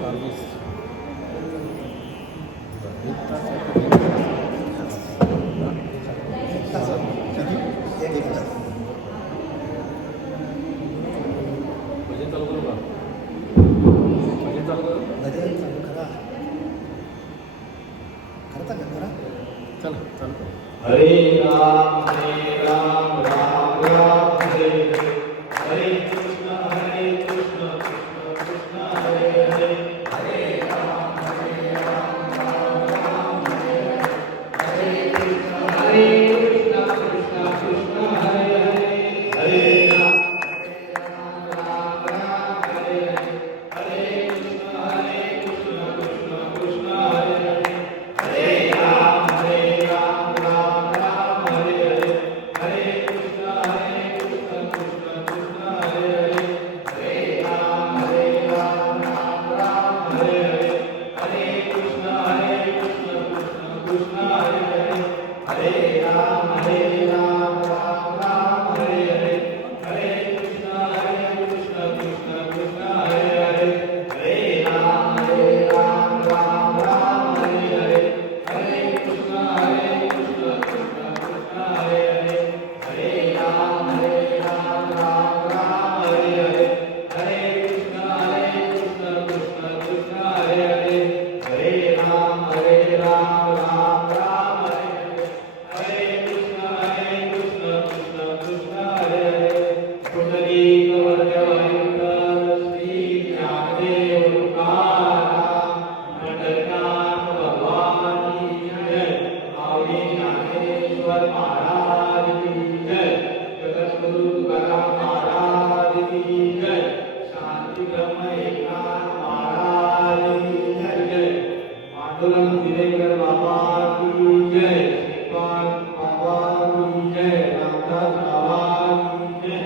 Service भजन चालू करू का? भजन चालू करू? भजन चालू करा. करता का करा? चला चालू करू. हरे राम राम राम हरे हरे हरे कृष्ण कृष्ण कृष्ण हरे हरे हरे राम राम राम हरे हरे कृष्ण कृष्ण कृष्ण हरे हरे हरे राम राम राम हरे हरे हरे कृष्ण कृष्ण कृष्ण हरे हरे हरे राम राम राम हरे हरे हरे कृष्ण कृष्ण कृष्ण हरे हरे हरे राम राम राम हरे हरे हरे कृष्ण कृष्ण कृष्ण हरे हरे हरे राम राम राम हरे हरे हरे कृष्ण कृष्ण कृष्ण हरे हरे हरे राम राम राम हरे हरे हरे कृष्ण कृष्ण कृष्ण हरे हरे हरे राम राम राम हरे हरे हरे कृष्ण कृष्ण कृष्ण हरे हरे हरे राम राम राम हरे हरे हरे कृष्ण कृष्ण कृष्ण हरे हरे पुंडरीक वर्गवैकल श्री ज्ञानदेव तुकाराम पंढरनाथ भगवान की जय. माऊली ज्ञानेश्वर महाराज की जय. जगद्गुरु तुकाराम महाराज की जय. शांती ब्रह्म एकनाथ महाराज की जय. पांडुरंग दिवेकर बाबा की जय. श्रीपाद बाबा की जय. रामदास बाबा की जय.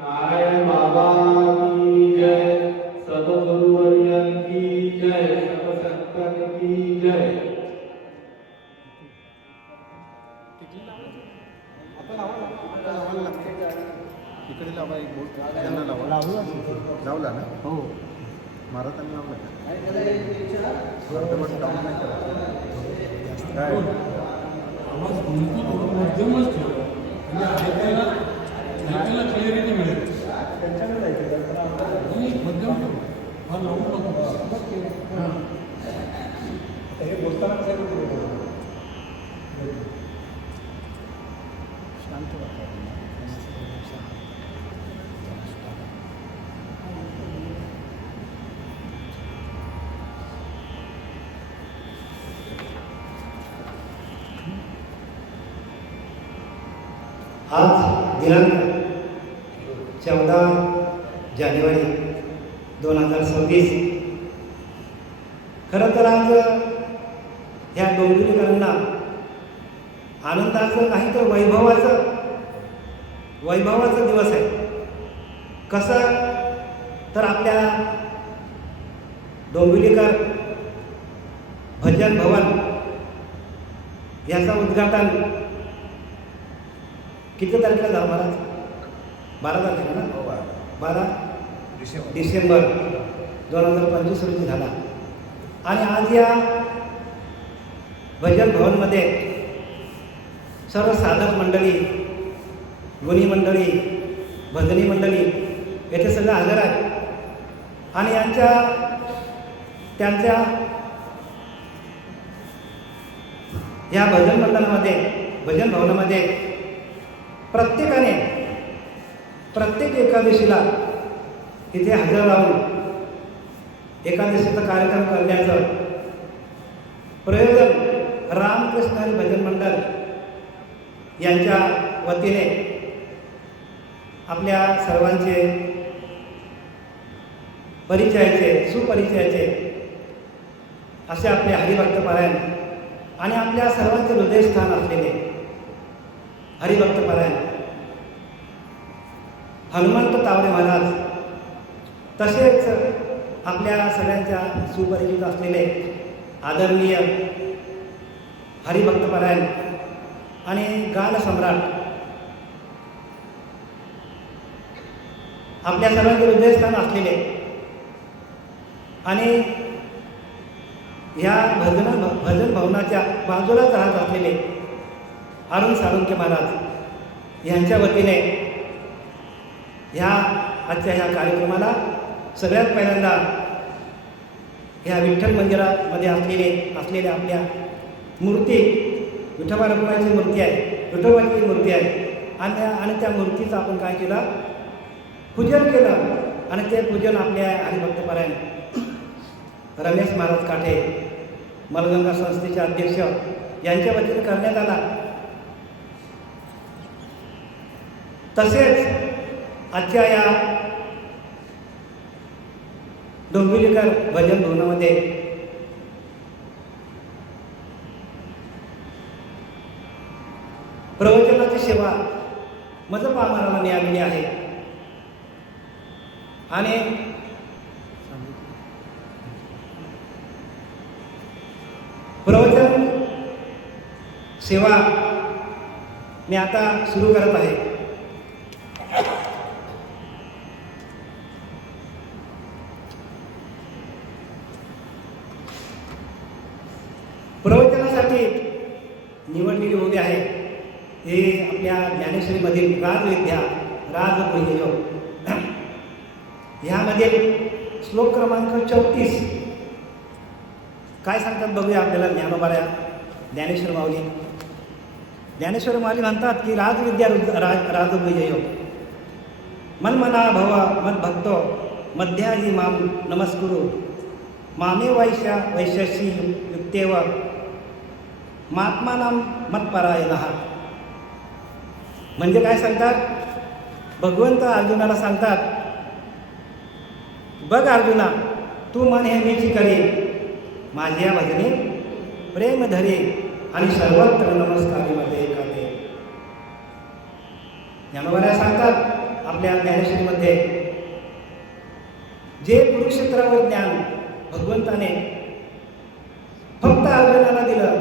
नारायण बाबा की जय. सद्गुरुवर्यन की जय. सर्व संतन की जय. आता लावायला लागते. इकडे लावा एक बोट त्यांना लावा. लावला ना? हो. महाराजांनी लावला का? अर्धवट डाऊन नाही करायचं. काय आवाज बिलकुल मध्यमच ठेवा म्हणजे ऐकायला क्लिअरिटी मिळेल. त्यांच्याकडे जायचं आणि मध्यम ठेवा. हा लावून बघू. हे बोलताना कसं शांत वातावरण. आज दिनांक 14 जानेवारी 2026. खरं तर आज ह्या डोंबिवलीकरांना आनंदाचं नाही तर वैभवाचा दिवस आहे. कसं तर आपल्या डोंबिवलीकर भजन भवन याचं उद्घाटन किती तारखेला झालं महाराज? 12 तारखेला ना? 12 डिसेंबर 2025 रोजी झाला. आणि आज या भजन भवनमध्ये सर्व साधक मंडळी, गुणी मंडळी, भजनी मंडळी येथे सगळं हजर आहे. आणि त्यांच्या या भजन मंडळामध्ये, भजन भवनामध्ये प्रत्येकाने प्रत्येक एकादशीला तिथे हजर राहून एकादशीचा कार्यक्रम करण्याचं प्रयोजन रामकृष्ण हरी भजन मंडळ यांच्या वतीने आपल्या सर्वांचे परिचयाचे, सुपरिचयाचे असे आपले हरिभक्त पारायण आणि आपल्या सर्वांचे हृदयस्थान असलेले हरिभक्त पारायण हनुमंत तावरे महाराज, तसेच आपल्या सगळ्यांच्या सुपरिचित असलेले आदरणीय हरिभक्त पारायण आणि गान सम्राट आपल्या सर्वांचे हृदयस्थान असलेले आणि ह्या भजन भवनाच्या बाजूलाच राहत असलेले अरुण साळुंखे महाराज यांच्या वतीने ह्या आजच्या ह्या कार्यक्रमाला सगळ्यात पहिल्यांदा ह्या विठ्ठल मंदिरामध्ये असलेल्या आपल्या मूर्ती, विठोबा रखुमाईची मूर्ती आहे, विठोबाची मूर्ती आहे आणि त्या मूर्तीचं आपण काय केलं, पूजन केलं. आणि ते पूजन आपल्या हरिभक्तपरायण रमेश महाराज काठे मलगंगा संस्थेचे अध्यक्ष यांच्या वतीने करण्यात आला. तसेच आजच्या या डोंबिवलीकर भजन भवनामध्ये प्रवचनाची सेवा मजप आम्हाला मिळालेली आहे. आणि प्रवचन सेवा मी आता सुरू करत आहे. प्रवचनासाठी निवडलेली उभी आहे हे आपल्या ज्ञानेश्वरीमधील राजविद्या राजगुह्ययोग ह्यामध्ये श्लोक क्रमांक 34 काय सांगतात बघूया आपल्याला. ज्ञानोबाऱ्या ज्ञानेश्वर माऊली म्हणतात की राजविद्या राजगुह्ययोग मन्मना भव मद्भक्तो मध्याजी माम नमस्कुरु मामे वैश्यशी युक्तेव महात्मानाम मत्परायणः. म्हणजे काय सांगतात, भगवंत अर्जुनाला सांगतात, बघ अर्जुना, तू मन हे मीची करे, माझ्या भजने प्रेम धरे आणि सर्वत्र नमस्कारीमध्ये एकाते. ज्ञानोबाऱ्या सांगतात आपल्या ज्ञानेश्वरीमध्ये, जे कुरुक्षेत्रावर ज्ञान भगवंताने फक्त अर्जुनाला दिलं,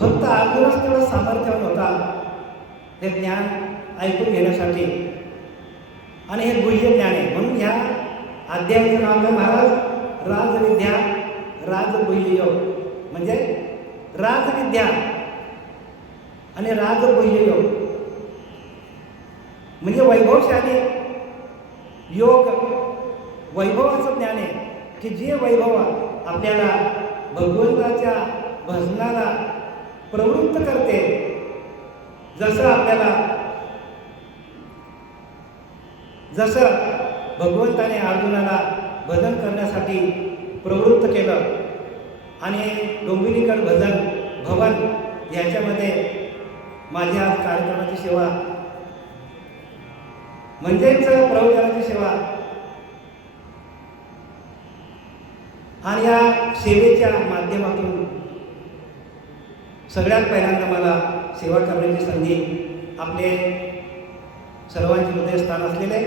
फक्त अर्जुनच तेवढं सामर्थ्यवान होता हे ज्ञान ऐकून घेण्यासाठी. आणि हे गुह्य ज्ञान आहे. म्हणून ह्या अध्यायाचं नाव काय महाराज, राजविद्या राजगुह्ययोग. म्हणजे राजविद्या आणि राजगुह्ययोग म्हणजे वैभवशाली योग, वैभवाचं ज्ञान आहे की जे वैभव आपल्याला भगवंताच्या भजनाला प्रवृत्त करते. जसं भगवंताने अर्जुनाला भजन करण्यासाठी प्रवृत्त केलं आणि डोंबिवलीकर भजन भवन याच्यामध्ये माझ्या कार्यक्रमाची सेवा म्हणजेच प्रवचनाची सेवा आणि या सेवेच्या माध्यमातून सगळ्यात पहिल्यांदा मला सेवा करण्याची संधी आपले सर्वांचे हृदयस्थान असलेले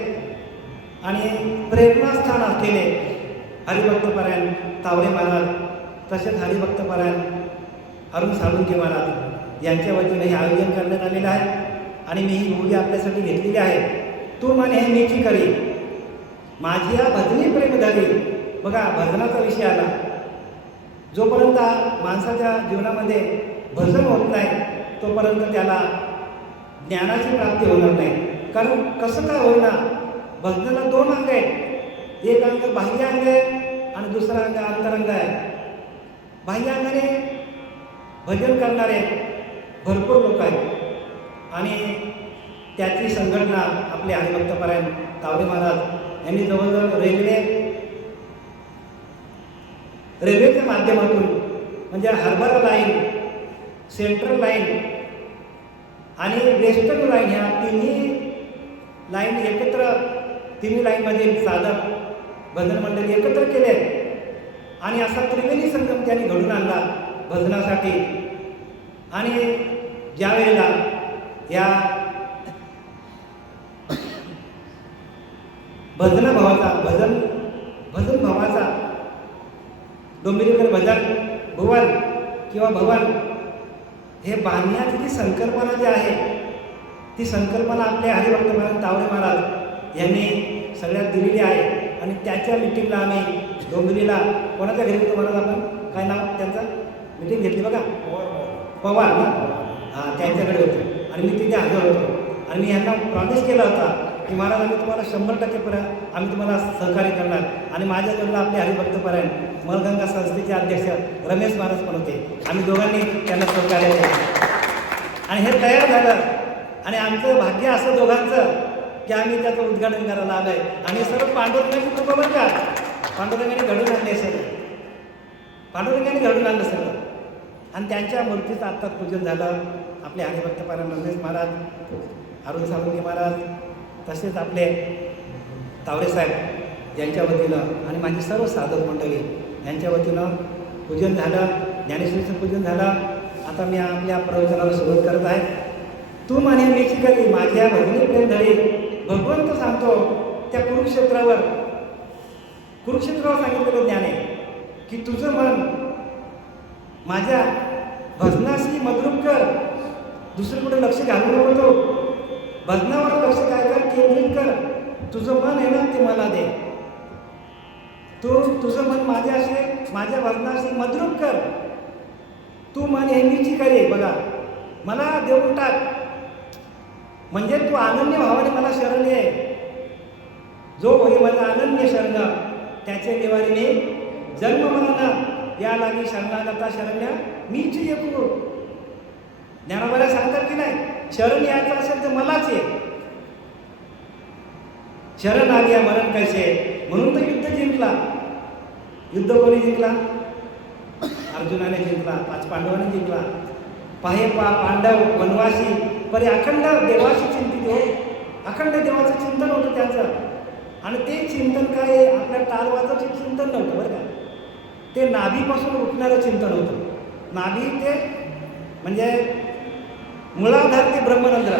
आणि प्रेरणास्थान असलेले हरिभक्तपरायण तावरे महाराज, तसेच हरिभक्तपरायण अरुण साळुंखे महाराज यांच्या वतीने हे आयोजन करण्यात आलेलं आहे. आणि मी ही मुली आपल्यासाठी घेतलेली आहे. तू मन हे मीची करी, माझी या भजनी प्रेम धरी. बघा, भजनाचा विषय आला. जोपर्यंत माणसाच्या जीवनामध्ये भजन होत नाही तोपर्यंत त्याला ज्ञानाची प्राप्ती होणार नाही. कारण कसं काय होईना, भजनाला 2 अंग आहेत. एक अंग बाह्य अंग आहे आणि दुसरा अंग अंतरंग आहे. बाह्य अंगाने भजन करणारे भरपूर लोक आहेत आणि त्याची संघटना आपले हरिभक्तपरायण तावरे महाराज यांनी जवळजवळ रेल्वेच्या माध्यमातून म्हणजे हार्बर लाईन, सेंट्रल लाईन आणि वेस्टर्न लाईन ह्या तिन्ही लाईनमधील साधक भजन मंडळी एकत्र केले आणि असा त्रिवेणी संगम त्यांनी घडून आणला भजनासाठी. आणि ज्या वेळेला या भजन भावाचा डोंबिवलीकर भजन भुवन किंवा भवन हे बांधण्याची जी संकल्पना जी आहे ती संकल्पना आपले हरिभक्तपरायण तावरे महाराज यांनी सगळ्यात दिलेली आहे. आणि त्याच्या मिटिंगला आम्ही डोंबिवलीला कोणाच्या घरी होतं म्हणत आपण, काय नाव त्यांचं, मीटिंग घेतली बघा, पवार ना, हां त्यांच्याकडे होतं आणि मी तिथे हजर होतो. आणि मी यांना प्रॉमिस केला होता की महाराज आम्ही तुम्हाला 100% आम्ही तुम्हाला सहकार्य करणार. आणि माझ्याजवळ आपले हरिभक्तपरायण मलगंगा संस्थेचे अध्यक्ष रमेश महाराज पण होते. आम्ही दोघांनी त्यांना सहकार्य केलं आणि हे तयार झालं. आणि आमचं भाग्य असं दोघांचं की आम्ही त्याचं उद्घाटन करायला आलं आहे. आणि सर्व पांडुरंगाची कृपा बरं का, पांडुरंगाने घडून आणले सगळं, पांडुरंगाने घडून आणलं सगळं. आणि त्यांच्या मूर्तीचं आत्ताच पूजन झालं. आपले हरिभक्तपरायण रमेश महाराज, अरुण सावंगी महाराज, तसेच आपले तावरेसाहेब यांच्या वतीनं आणि माझी सर्व साधक मंडळी यांच्या वतीनं पूजन झालं, ज्ञानेश्वरीचं पूजन झालं. आता मी आपल्या प्रवचनाला सुरुवात करत आहे. तू म्हणे मीची करी माझ्या भगिनी प्रेम धरी. भगवंत सांगतो त्या कुरुक्षेत्रावर सांगितलेलं ज्ञान आहे की तुझं मन माझ्या भजनाशी मद्रूप कर, दुसरीकडे लक्ष घालू नको, तो भजनावर लक्ष काय कर, केंद्रित कर. तुझं मन आहे ना ते मला दे, तुझं मन माझ्या भजनाशी मद्रूप कर. तू मन हे मीची करे, बघा मला देऊन टाक, म्हणजे तू अनन्य भावाने मला शरण ये. जो होई माझा अनन्य शरण त्याचे निवारिणे जन्म म्हणून या लागी शरणागता शरण्य मीची येतो. ज्ञानोबाला सांगतात की नाही, शरण यायचं असेल तर मलाच ये. शरण आली मरण कैसे, म्हणून तर युद्ध जिंकला. युद्ध कोणी जिंकला? अर्जुनाने जिंकला, 5 पांडवांनी जिंकला. पाहे पांडव वनवासी परी अखंड देवाशी चिंतित हो. अखंड देवाचं चिंतन होतं त्यांचं. आणि ते चिंतन काय, आपल्या टाळवाचं चिंतन नव्हतं बरं का, ते नाभीपासून उठणारं चिंतन होतं. नाभी ते म्हणजे मुळाधार ते ब्रह्मरंध्र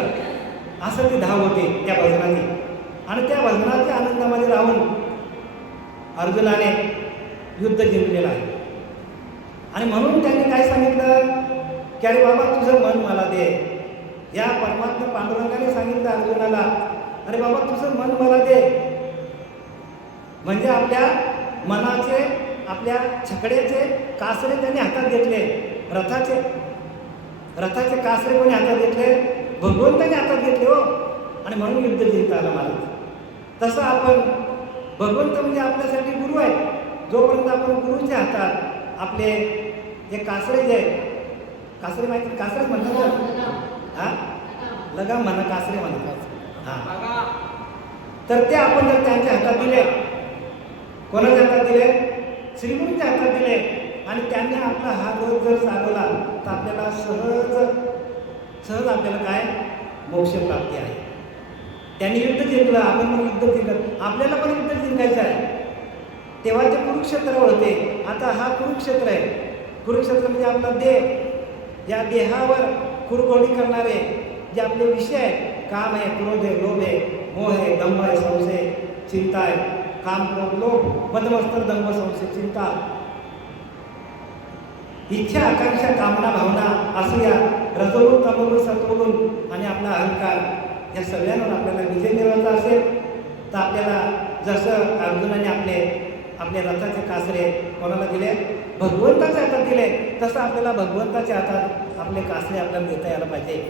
असं ती धाव होते त्या भजनाची. आणि त्या भजनाच्या आनंदामध्ये राहून अर्जुनाने युद्ध जिंकलेलं आहे. आणि म्हणून त्यांनी काय सांगितलं की अरे बाबा तुझं मन मला दे. या परमात्मा पांडुरंगाने सांगितलं अर्जुनाला, अरे बाबा तुझं मन मला दे. म्हणजे आपल्या मनाचे, आपल्या छकड्याचे कासरे त्यांनी हातात घेतले, रथाचे कासरे कोणी हातात घेतले, भगवंताने हातात घेतले हो. आणि म्हणून युद्ध जिंकता आलं मला. तसं आपण भगवंत म्हणजे आपल्यासाठी गुरु आहे. जोपर्यंत आपण गुरुच्या हातात आपले हे कासरे जे कासरे माहिती, कासरेच म्हणतात ना, हां लगाम म्हणा, कासरे म्हणतात, हां. तर ते आपण जर त्यांच्या हातात दिले, कोणाच्या हातात दिले, श्रीगुरूंच्या हातात दिले, आणि त्यांनी आपला हा रोज जर चालवला तर आपल्याला सहज आपल्याला काय मोक्ष प्राप्ती आहे. त्यांनी युद्ध जिंकलं, आपण पण युद्ध जिंकलं, आपल्याला पण युद्ध जिंकायचं आहे. तेव्हा ते कुरुक्षेत्रावर होते. आता हा कुरुक्षेत्र आहे. कुरुक्षेत्र म्हणजे आपला देह. या देहावर कुरघोडी करणारे जे आपले विषय आहेत, काम आहे, क्रोध आहे, लोभ आहे, मोह आहे, दंभ आहे, संशय, चिंता आहे. काम, क्रोध, लोभ, मदमस्तर, दंभ, संशय, चिंता, इच्छा, आकांक्षा, कामना, भावना, असूया, रजोगुण, तमोगुण, सत्वगुण आणि आपला अहंकार, या सगळ्यांवर आपल्याला विजय मिळवायचा असेल तर आपल्याला जसं अर्जुनाने आपले रथाचे कासरे कोणाला दिले, भगवंताच्या हातात दिले, तसं आपल्याला भगवंताच्या हातात आपले कासरे आपल्याला देता यायला पाहिजे.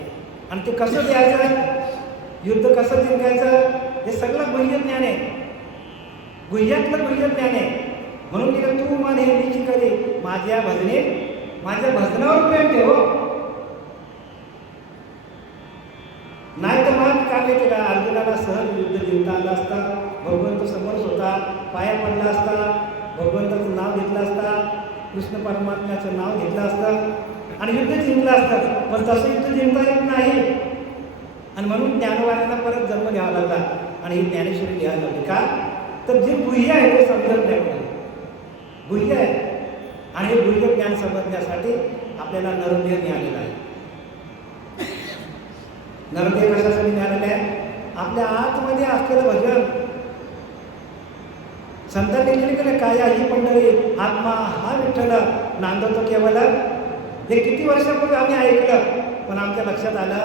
आणि ते कसं द्यायचं, युद्ध कसं जिंकायचं, हे सगळं गुह्य ज्ञान आहे, गुह्यातलं गुह्य ज्ञान आहे. म्हणून तिला तू मन हे मीची करी माझ्या भजने, माझ्या भजनावर प्रेम ठेव. नाही तर मग काय माहिती का, अर्जुनाला सहज युद्ध जिंकता आलं असता, भगवंत समोरच होता, पाया पडला असता, भगवंताचं नाव घेतलं असता, कृष्ण परमात्म्याचं नाव घेतलं असतं आणि युद्ध जिंकलं असतं. पण तसं युद्ध जिंकता येत नाही. आणि म्हणून ज्ञानवारांना परत जन्म घ्यावा लागला आणि ही ज्ञानेश्वरी घ्यायला लागली. का तर जे गुह्य आहे ते समजत नाही, गुह्य आहे. आणि हे गुह्य ज्ञान समजण्यासाठी आपल्याला नरदेह मिळालेला आहे. नरदेह कशासाठी मिळालेलं आहे, आपल्या आतमध्ये असलेलं भजन. संतांनी लिहिलं की नाही, काया ही पंढरी आत्मा हा विठ्ठल नांदतो केवळ. हे किती वर्षापूर्वी आम्ही ऐकलं, पण आमच्या लक्षात आलं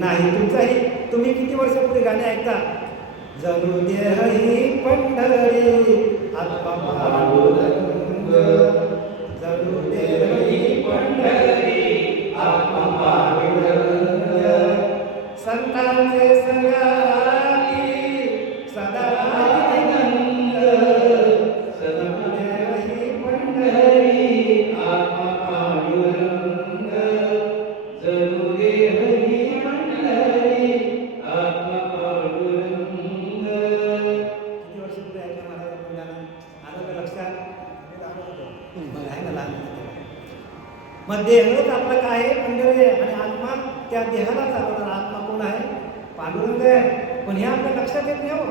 नाही. तुम्ही किती वर्षापूर्वी गाणे ऐकता, जणू देह ही पंढरी आत्मा पांडुरंग जणू देह ही पंढरी आत्मा पांडुरंग संतांचे संगाती सदा आनंद जणू देह ही पंढरी आत्मा पांडुरंग जणू देह ही पंढरी आत्मा पांडुरंग. किती वर्षापूर्वी ऐकलं महाराज आपण गाणं? आलं का लक्षात? आहे ना लहान होतं तेव्हा. मग देहच आपलं काय आहे? पंढरी आहे आणि आत्मा त्या देहाला चालवणार. आत्मा कोण आहे? पांडुरंग आहे. पण हे आपल्या लक्षात येत नाही हो.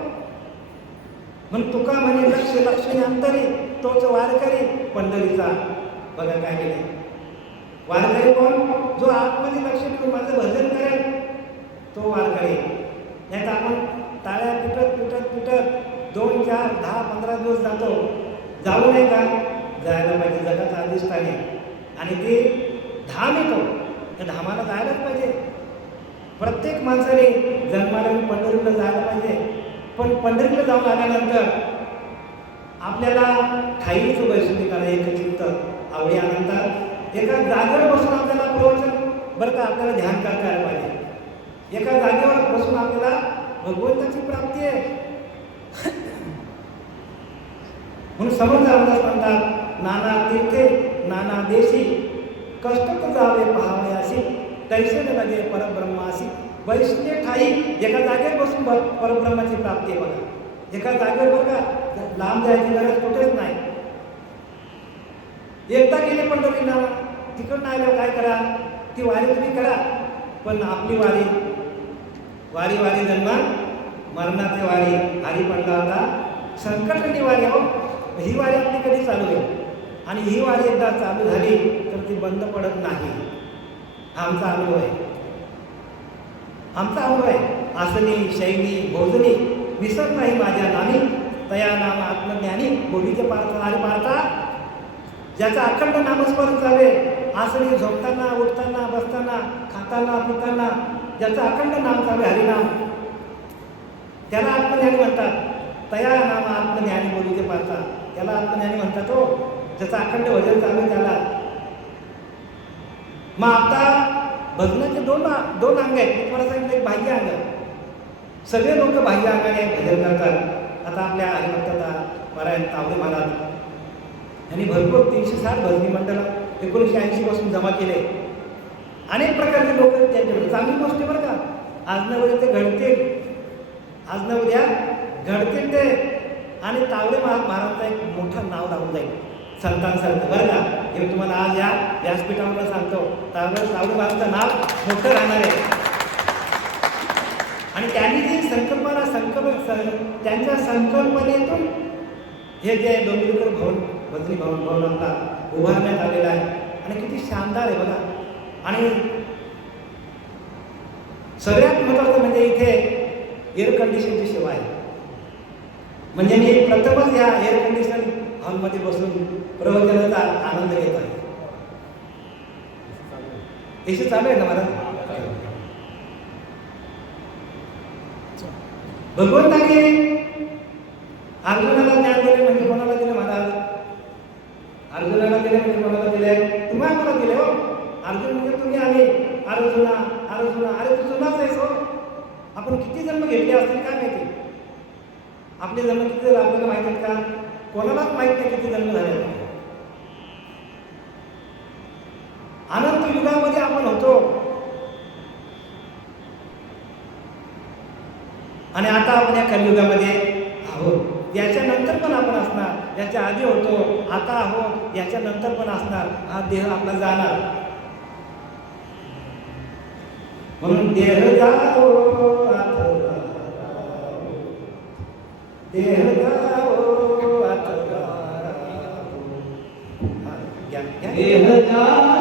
म्हणून तुका म्हणे लक्ष लक्ष्मी अंतरी तोच वारकरी पंढरीचा. बघा काय केले वारकरी कोण? जो आतमध्ये लक्ष ठेवून माझं भजन करेल तो वारकरी. नाही तर आपण टाळ्या पिटत पिटत पिटत 2, 4, 10, 15 दिवस जातो. जाऊ नये का? जायला पाहिजे. जगाचा अधिष्ठान आहे आणि ते धाम येतो. त्या धामाला जायलाच पाहिजे. प्रत्येक माणसाने जन्माला पंढरीला जायला पाहिजे. पण पंढरीला जाऊन आल्यानंतर आपल्याला ठाईचं वैष्णवी करा एकचित्त आवडी आनंदात एका जागेवर बसून आपल्याला प्रवचन बरं का आपल्याला ध्यान करता यायला पाहिजे. एका जागेवर बसून आपल्याला भगवंताची प्राप्ती आहे. म्हणून समर्थ रामदास म्हणतात नाना तीर्थे नाना देशी कष्ट जावे पहावयासी तैसे न लगे परब्रह्मासी. वैष्णव ठाई एका जागेवर बसून परब्रह्माची प्राप्ती आहे. बघा एका जागेवर बघा लांब जायची गरज कुठेच नाही. एकदा गेले पंढरीला तिकडनं आल्यावर काय करा? ती वारी तुम्ही करा. पण आपली वारी वारी वारी जन्मा मरणाची वारी हरी पडला होता संकट निवारी हो. ही वारी आपली कधी चालू आहे आणि ही वारी एकदा चालू झाली तर ती बंद पडत नाही. हा आमचा अनुभव आहे. आमचा अनुभव आहे. आसनी शैली भोजनी विसर नाही माझ्या नामी तया नाम आत्मज्ञानी बोलीचे पार्थ आले पार्था ज्याचा अखंड नामस्मरण चाले आसनी झोपताना उठताना बसताना खाताना पिताना ज्याचा अखंड नाम चाले हरिनाम त्याला आत्मज्ञानी म्हणतात. तया नाम आत्मज्ञानी बोलीचे पार्था त्याला आत्मज्ञानी म्हणतात हो. ज्याचा अखंड भजन चालू त्याला. मग आता भजनाचे दोन अंग आहेत. मी तुम्हाला सांगितलं एक बाह्य अंग. सगळे लोक बाह्य अंगाने भजन करतात. आता आपल्या हरिभक्ताचा पारायण तावडे महाराज यांनी भरपूर 360 भजनी मंडळ 1980 पासून जमा केले. अनेक प्रकारचे लोक त्यांच्याकडे चांगली गोष्टी बरं का. आज न उद्या ते घडतील. आज न उद्या घडतील ते. आणि तावडे महाराजचं एक मोठं नाव लागून जाईल संतांसारखं बरं का. हे तुम्हाला आज या व्यासपीठावर सांगतो. तावडे महाराजचं नाव मोठं राहणार आहे. आणि त्यांनी जी संकल्पना त्यांच्या संकल्पनेतून हे जे डोंबिवलीकर भवन भजनी भवन आता उभारण्यात आलेलं आहे आणि किती शानदार आहे बघा. आणि सगळ्यात महत्त्वाचं म्हणजे इथे एअर कंडिशनची सेवा आहे. म्हणजे मी प्रथमच या एअर कंडिशन हॉलमध्ये बसून प्रवचनाचा आनंद घेत आहे. एसी चालू आहे ना महाराज. भगवंताने अर्जुनाला ज्ञान दिले म्हणजे कोणाला दिले महाराज? अर्जुनाला दिले म्हणजे कोणाला दिले? तुम्हाला मला दिले हो. अर्जुन म्हणजे तुम्ही आले. अर्जुना अर्जुना अरे तू जुनाच आहेस हो. आपण किती जन्म घेतले असतील काय माहिती? आपले जन्म किती झाले आपल्याला माहिती आहेत का? कोणालाच माहित नाही किती जन्म झाले. अनंत युगामध्ये आपण होतो आणि आता आपण या कलियुगामध्ये आहोत. याच्यानंतर पण आपण असणार. याच्या आधी होतो आता आहोत याच्या नंतर पण असणार. हा देह आपला जाणार. म्हणून देह जाओ देह जाओ देह जाओ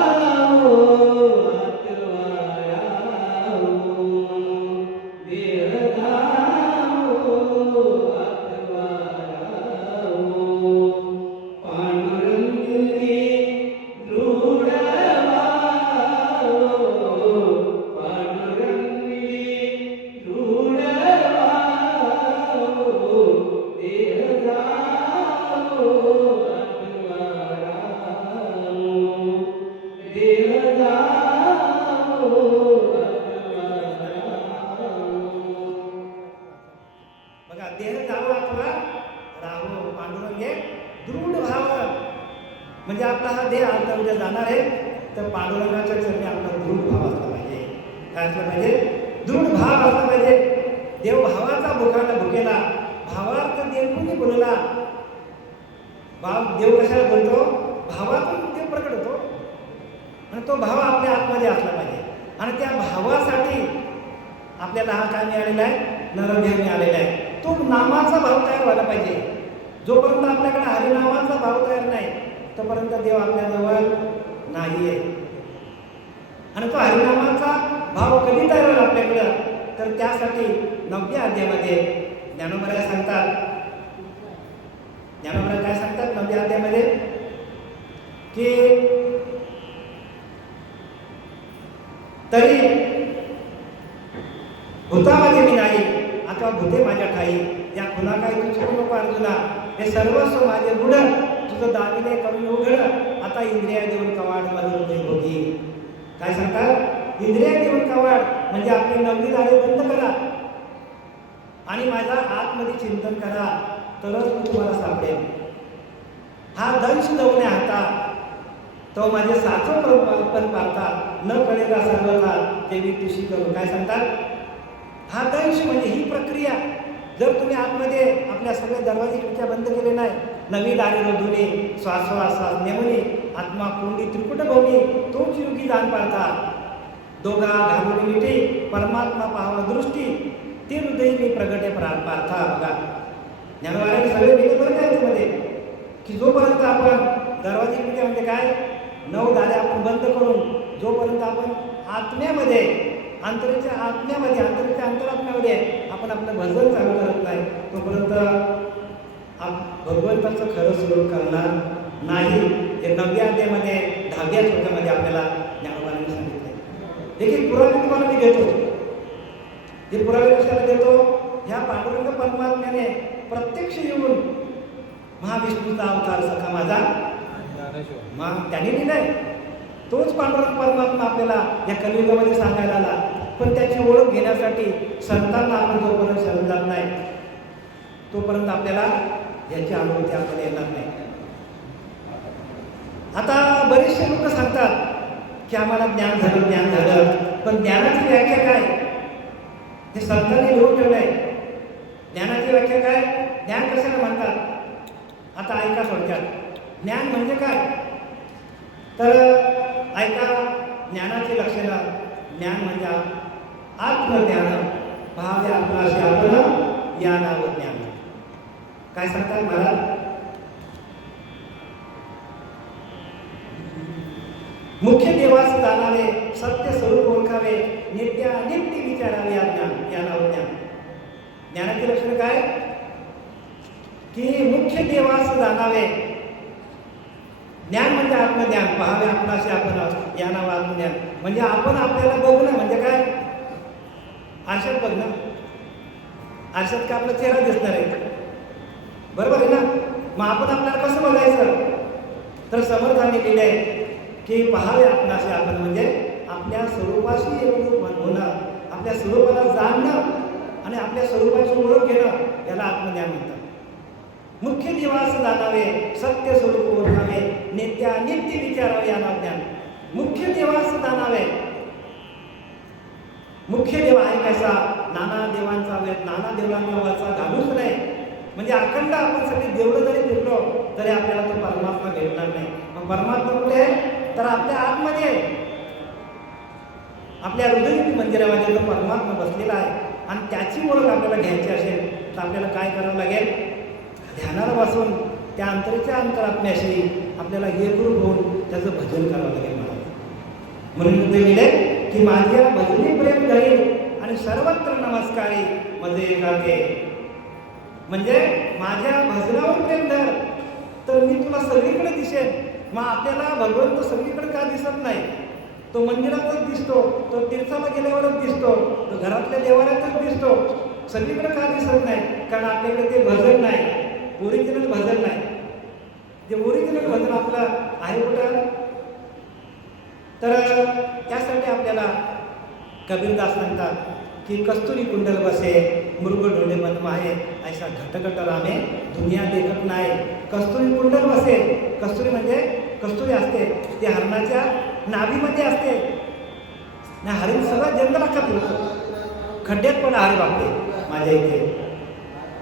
देह आता उद्या जाणार आहे, तर पांडुरंगाच्या चरणी आपला दृढ भाव असला पाहिजे. काय असला पाहिजे? दृढ भाव असला पाहिजे. देव भावाचा भुकेला भावार्थ देवून बोलला. देव कशाला बोलतो? भावातून देव प्रकट होतो आणि तो भाव आपल्या आतमध्ये असला पाहिजे. आणि त्या भावासाठी आपल्याला हा काय मिळालेला आहे? नरदेह मिळालेला आहे. तो नामाचा भाव तयार व्हायला पाहिजे. जोपर्यंत आपल्याकडे हरिनामाचा भाव तयार नाही तोपर्यंत देव आपल्याजवळ नाही आहे. आणि तो हरिनामाचा भाव कधी तयार होईल आपल्याकडं? तर त्यासाठी 9व्या अध्यायामध्ये ज्ञानोबराय सांगतात. ज्ञानोबराय काय सांगतात 9व्या अध्यायामध्ये? की तरी भूतामध्ये मी नाही अथवा भूते माझ्या ठाई, या खुला काही तू चुकू नको अर्जुना. हे सर्वस्व माझे गुढ तुझं दाविने करून उघड. आता इंद्रिया देऊन कवाड बदल भोगी. काय सांगतात? इंद्रिया देऊन कवाड म्हणजे आपले 9वी दारे बंद करा आणि माझा आतमध्ये चिंतन करा, तरच मी तुम्हाला सापडेल. हा दंश दवणे हाता तो माझे साचो पण पाहता न कळेला सर्वथा ते मी तुशी करू. काय सांगतात? हा दंश म्हणजे ही प्रक्रिया. जर तुम्ही आतमध्ये आपल्या सगळे दरवाजे खिडक्या बंद केले नाही, नवी दारी रोधुने श्वासोश्वास नेमणे आत्मा कोंडी त्रिकुट भवनी तो चिरुकी जाण पाळता. दोघा घालून मिठी परमात्मा पाहावा दृष्टी ते हृदय मी प्रगटे पार्था. बघा ज्ञानवाराने सगळे गेले बरं काय त्यामध्ये की जोपर्यंत आपण दरवाजे खिडक्या म्हणजे काय 9 दारे आपण बंद करून जोपर्यंत आपण आत्म्यामध्ये अंतरेच्या अंतरात्म्यामध्ये आपण आपलं भजन चालू करत नाही तोपर्यंत भगवंताचं खरं स्वरूप करणार नाही. हे 9व्या अध्यायामध्ये 10व्या श्लोकामध्ये आपल्याला ज्ञानोबाने सांगितलं. देखील पुरावे तुम्हाला मी देतो. हे पुरावे कशाला देतो? ह्या पांडुरंग परमात्म्याने प्रत्यक्ष येऊन महाविष्णूचा अवतार सखा माझा मग त्याने दिलाय. तोच पांडुरंग परमात्मा आपल्याला या कलियुगामध्ये सांगायला आला. पण त्याची ओळख घेण्यासाठी संतांना आपण जोपर्यंत शरण जात नाही तोपर्यंत आपल्याला याची अनुभूती आपल्याला येणार नाही. आता बरेचसे लोक सांगतात की आम्हाला ज्ञान झालं, पण ज्ञानाची व्याख्या काय? हे संतांनी लिहून ठेवलंय. ज्ञानाची व्याख्या काय? ज्ञान कशाला म्हणतात? आता ऐका थोडक्यात. ज्ञान म्हणजे काय? तर ऐका ज्ञानाची लक्षणं. ज्ञान म्हणजे आत्मज्ञान भाव्य आपणाशी आपण या नाव ज्ञान. काय सांगतात महाराज? मुख्य देवास जाणावे सत्य स्वरूप ओळखावे नित्य विचारावे या ज्ञान या नाव ज्ञान. ज्ञानाचे लक्षण काय? की मुख्य देवास जाणावे. ज्ञान म्हणजे आत्मज्ञान पहावे आपणाशी आपण या नाव आत्मज्ञान म्हणजे आपण आपल्याला बघणं. म्हणजे काय? आरशात बघणं. आरशात का आपला चेहरा दिसणार आहे? बरोबर आहे ना? मग आपण आपल्याला कसं बघायचं? तर समर्थांनी लिहिले आहे की पहावे आपणाशी आपण म्हणजे आपल्या स्वरूपाशी होणं, आपल्या स्वरूपाला जाणणं आणि आपल्या स्वरूपाची ओळख घेणं याला आत्मज्ञान म्हणतात. मुख्य दिवास जाणावे सत्य स्वरूप ओळखावे नित्य विचारावे या नाव ज्ञान. मुख्य देवास जाणावे. मुख्य देव आहे कसा? नाना देवांचा वरचा घालूच नाही. म्हणजे अखंड आपण सगळे देवळं जरी फिरलो तरी आपल्याला तो परमात्मा भेटणार नाही. मग परमात्मा कुठे आहे? तर आपल्या आतमध्ये आहे. आपल्या हृदय मंदिरामध्ये जो परमात्मा बसलेला आहे आणि त्याची ओळख आपल्याला घ्यायची असेल तर आपल्याला काय करावं लागेल? ध्यानाला बसून त्या अंतरात्म्याशी आपल्याला एकरूप होऊन त्याचं भजन करावं लागेल. मला म्हणून ते लिहिले की माझ्या भजनी प्रेम धरी आणि सर्वत्र नमस्कारी मध्ये गाते. म्हणजे माझ्या भजनावर प्रेम धर तर मी तुला सगळीकडे दिसेन. मग आपल्याला भगवंत सगळीकडे का दिसत नाही? तो मंदिरातच दिसतो, तो तीर्थाला गेल्यावरच दिसतो, तो घरातल्या देवाऱ्यातच दिसतो. सगळीकडे का दिसत नाही? कारण आपल्याकडे ते भजन नाही, ओरिजिनल भजन नाही. जे ओरिजिनल भजन आपलं आहे कुठं? तर त्यासाठी आपल्याला कबीरदास सांगतात की कस्तुरी कुंडल बसे मृग ढोले मन माहे ऐसा घटघट रामे दुनिया देखत नाही. कस्तुरी कुंडल बसे. कस्तुरी म्हणजे कस्तुरी असते ती हरणाच्या नाभीमध्ये असते. नाही हरिण सगळं जंगल अख्खा फिरतो. खड्ड्यात पडा हरी बापरे माझ्या इथे.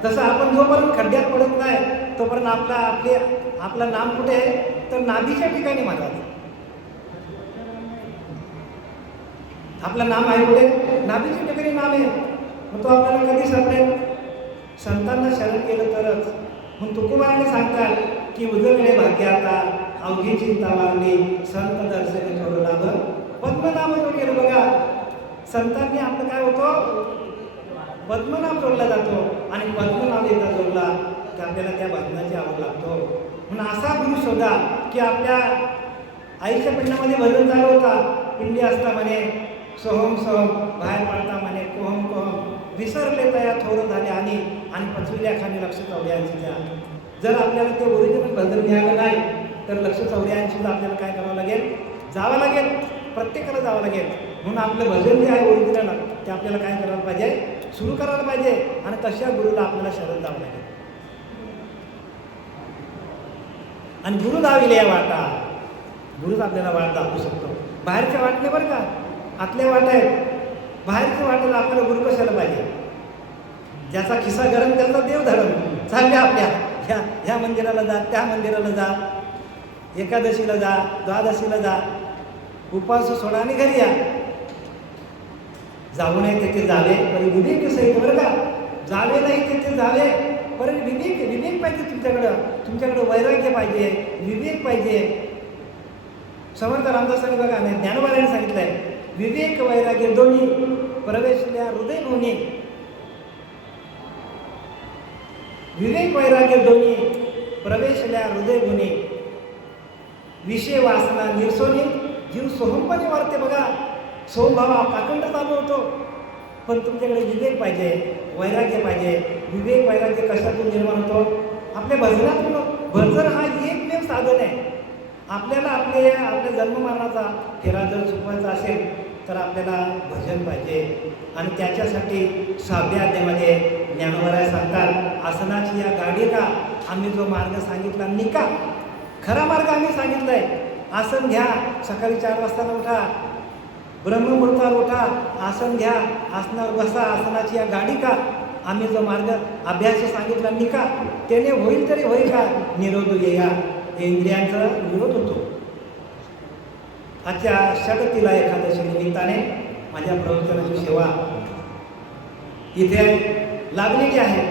तसं आपण जोपर्यंत खड्ड्यात पडत नाही तोपर्यंत आपलं नाम कुठे आहे तर नाभीच्या ठिकाणी महाराज. आपलं नाम आहे कुठे नाभीच्या ठिकाणी नाम आहे. मग तो आपल्याला कधी सापडेल संतांना शरण केलं तरच. मग तुकोबाराने सांगतात की उजळले भाग्याता अवघी चिंता वारली संत दर्शनी करू लाभ पद्मनाभ जोडलेलं बघा. संतांनी आपलं काय होतं पद्मनाभ जोडला जातो आणि पद्मनाभ एकदा जोडला की आपल्याला त्या भजनाची आवड लागतो. म्हणून असा गुरु शोधा की आपल्या आईच्या पिंडामध्ये भजन चालू होता. पिंडी असता म्हणे सोहम सोहम बाहेर पडता म्हणे कोहम कोहम विसरले तया थोर झाले आणि पचविल्या खाली लक्ष चौऱ्यांशी द्या. जर आपल्याला ते ओरिजिनल भजन मिळालं नाही तर लक्ष चौऱ्यांशी आपल्याला काय करावं लागेल जावं लागेल. प्रत्येकाला जावं लागेल. म्हणून आपलं भजन जे आहे ओरिजिनल ते आपल्याला काय करायला पाहिजे सुरू करायला पाहिजे आणि तशा गुरुला आपल्याला शरण जावं लागेल. आणि गुरु दाविले या वाटा. गुरुच आपल्याला वाट दाखवू शकतो. बाहेरच्या वाटणे बरं का आतल्या वाट आहेत. बाहेरच्या वाटेला आपल्याला गुरु कशाला पाहिजे. ज्याचा खिसा गरम त्याचा देव धरम. चालल्या आपल्या ह्या मंदिराला जा त्या मंदिराला जा एकादशीला जा द्वादशीला जा उपवास सोडा आणि घरी या. जाऊ नये तेथे जावे पण विवेक सहित बरं का. जावे नाही तेथे जावे पण विवेक पाहिजे तुमच्याकडं वैराग्य पाहिजे विवेक पाहिजे. समर्थ रामदासांनी बघा नाही ज्ञानोबाने सांगितलंय विवेक वैराग्य दोन्ही प्रवेशल्या हृदय भूमी. विवेक वैराग्य दोन्ही प्रवेशल्या हृदय भूमी. विषय वासना निर्सोनी जीव सोहमपणे वाढते बघा. सोमभावा काकंड चालू होतो. पण तुमच्याकडे विवेक पाहिजे वैराग्य पाहिजे. विवेक वैराग्य कशातून निर्माण होतो आपल्या भजनातून. भजन हा एकमेव साधन आहे. आपल्याला आपल्या जन्ममरणाचा फेरा जर चुकवायचा असेल तर आपल्याला भजन पाहिजे. आणि त्याच्यासाठी 6व्या अध्यायामध्ये ज्ञानोबा सांगतात आसनाची या गाडीला आम्ही जो मार्ग सांगितला निका खरा मार्ग आम्ही सांगितलाय. आसन घ्या सकाळी 4 वाजता उठा ब्रह्ममुहूर्तावर उठा आसन घ्या आसनावर बसा. आसनाची या गाडी का आम्ही जो मार्ग अभ्यास सांगितला निका त्याने होईल तरी होईल का निरोध येया. इंद्रियांचा निरोध होतो. आजच्या षटतीला एकादशी निमित्ताने माझ्या प्रवचनाची सेवा इथे लागलेली आहे.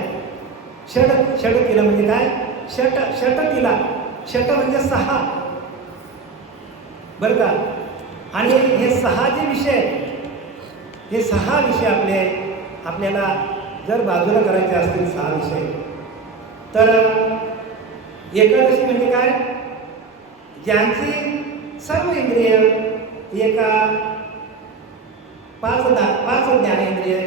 षटतीला म्हणजे काय षटतीला षट म्हणजे 6 बरं का. आणि हे 6 जे विषय हे 6 विषय आपल्याला जर बाजूला करायचे असतील 6 विषय तर एकादशी म्हणजे काय ज्यांची सर्व इंद्रिय एका 5 ज्ञानेंद्रिय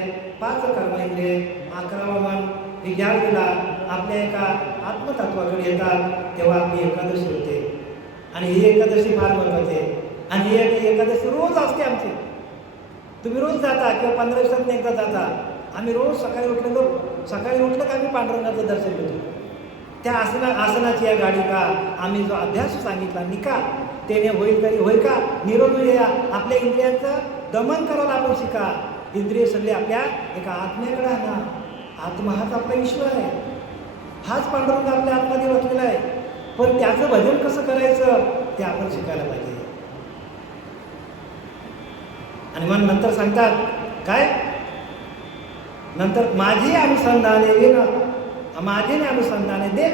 5 कर्मेंद्रिय 11वं मन हे ज्या वेळेला आपल्या एका आत्मतत्वाकडे येतात तेव्हा आपली एकादशी होते. आणि ही एकादशी फार महत्त्वाची आहे. आणि ही एकादशी रोज असते आमची. तुम्ही रोज जाता किंवा 15 दिवसात एकदा जाता. आम्ही रोज सकाळी उठलं का आम्ही पांडुरंगाचं दर्शन घेतो. त्या आसनाची या गाडी का आम्ही जो अभ्यास सांगितला निका त्याने होईल तरी होईल का निरोध या. आपल्या इंद्रियांचं दमन करायला आपण शिका. इंद्रिय सगळे आपल्या एका आत्म्याकडे आहे ना. आत्मा हाच आपला ईश्वर आहे. हाच पांडुरंग आपल्या आतमध्ये बसलेला आहे. पण त्याचं भजन कसं करायचं ते आपण शिकायला पाहिजे. आणि मग नंतर सांगतात काय नंतर माझी अनुसंधाने विन माझे अनुसंधाने देख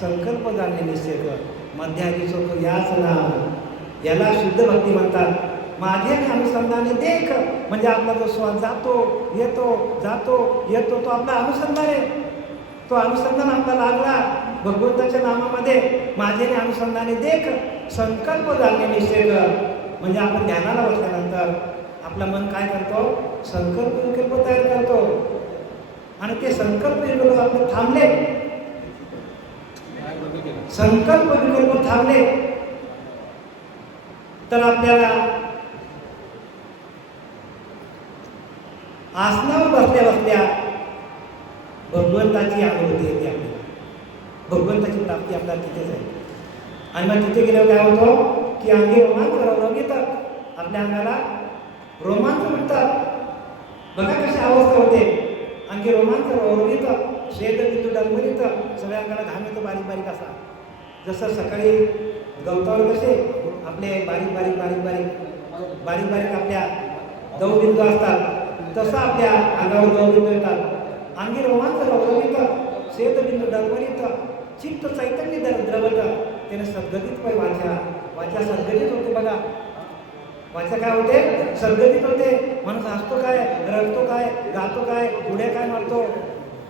संकल्प जाणे निश्चय कर मध्यादी चोख याच ना. याला शुद्ध भक्ती म्हणतात. माझे अनुसंधाने देख म्हणजे आपला जो श्वास जातो येतो तो आपला अनुसंधान आहे. तो अनुसंधान आपला लागला भगवंताच्या नामामध्ये. माझे अनुसंधाने देख संकल्प जाणे निश्चय कर म्हणजे आपण ध्यानाला बसल्यानंतर आपलं मन काय करतो विकल्प तयार करतो. आणि ते विकल्प आपले थांबले विकल्प थांबले तर आपल्याला आसनावर बसल्या भगवंताची अनुभूती येते. आपल्याला भगवंताची प्राप्ती आपल्याला तिथेच आहे. आणि मग तिथे गेल्यावर काय होतं की अंगी रोमांच येतात, आपल्या अंगाला रोमांच उठतात. बघा कशी अवस्था होते, अंगी रोमांच येतं, श्वेत बिंदू डगमगीतं, सगळ्या अंगाला घाम येतो बारीक बारीक असा. जसं सकाळी गवतावर कसे आपले बारीक बारीक बारीक बारीक बारीक बारीक आपल्या दवबिंदू असतात, तसं आपल्या अंगावर दवबिंदू येतात. अंगी रोमांच येतं, श्वेतबिंदू डगमगीतं, चित्त चैतन्य द्रवतं, त्याने सद्गतीत पाय वाचा सद्गतीत होते. बघा वाचा काय होते, सद्गतीत होते. माणूस हसतो काय, रडतो काय, गातो काय, उड्या काय मारतो,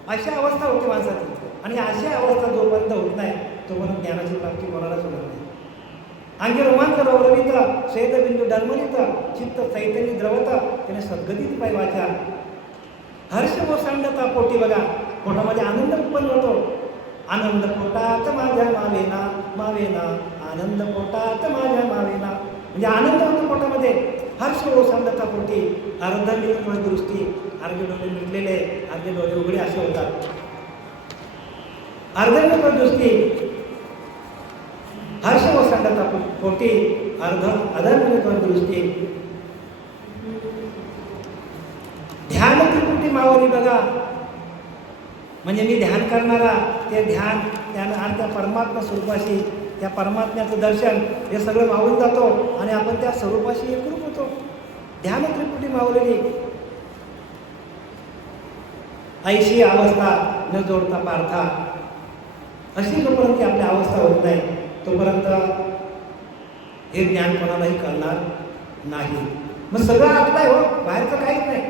अशी अवस्था होती माणसाची. आणि अशी अवस्था जोपर्यंत होत नाही तोपर्यंत ज्ञानाची प्राप्ती कोणालाच होणार नाही. अंगी रोमांच रवरवितं, श्वेतबिंदू डगमगीतं, चित्त चैतन्य द्रवतं, त्याने सद्गतीत पाय वाचा. हर्ष ओसांडता पोटी, बघा पोटामध्ये आनंद उत्पन्न होतो. आनंद पोटात माझ्या मावेना मावेना, आनंद पोटात माझ्या मावेना, म्हणजे आनंद होतो पोटामध्ये. हर्ष ओसांडता पोटी, अर्ध निर्मळ दृष्टी, अर्धे डोळे मिटलेले, अर्धे डोळे उघडे असे होतात. अर्ध निर्मळ दृष्टी, हर्ष ओसांडता पोटी, अधर्म दृष्टी. ध्यान त्रिपुटी मावली, बघा म्हणजे मी ध्यान करणारा, ते ध्यान त्यानं आणि त्या परमात्मा स्वरूपाशी, त्या परमात्म्याचं दर्शन हे सगळं मावून जातो आणि आपण त्या स्वरूपाशी एकरूप होतो. ध्यान त्रिपुटी मावलेली, ऐशी अवस्था न जोडता पार्था, अशी जोपर्यंत आपली अवस्था होत नाही तोपर्यंत हे ज्ञान कोणालाही कळणार नाही. मग सगळं आपलं आहे हो, बाहेरचं काहीच नाही,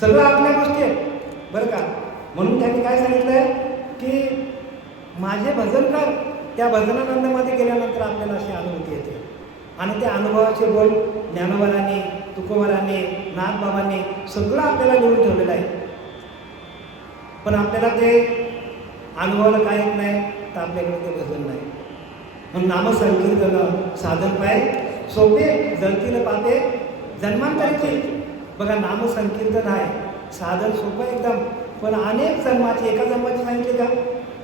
सगळं आपल्या गोष्टी आहेत बरं का. म्हणून त्यांनी काय सांगितलंय की माझे भजन कर. त्या भजनानंदामध्ये गेल्यानंतर आपल्याला अशी अनुभूती येते आणि त्या अनुभवाचे बोल ज्ञानोबरांनी, तुकोबरांनी, नाथबाबांनी सगळं आपल्याला लिहून ठेवलेलं आहे. पण आपल्याला ते अनुभवाला काय येत नाही तर आपल्याकडे ते भजन नाही. म्हणून नामसंकीर्तन साधन पाय सोपे, जळतील पापे जन्मांतरीचे. बघा नामसंकीर्तन आहे, साधन सोपं एकदम, पण अनेक जन्माची, एका जन्माची सांगितले का,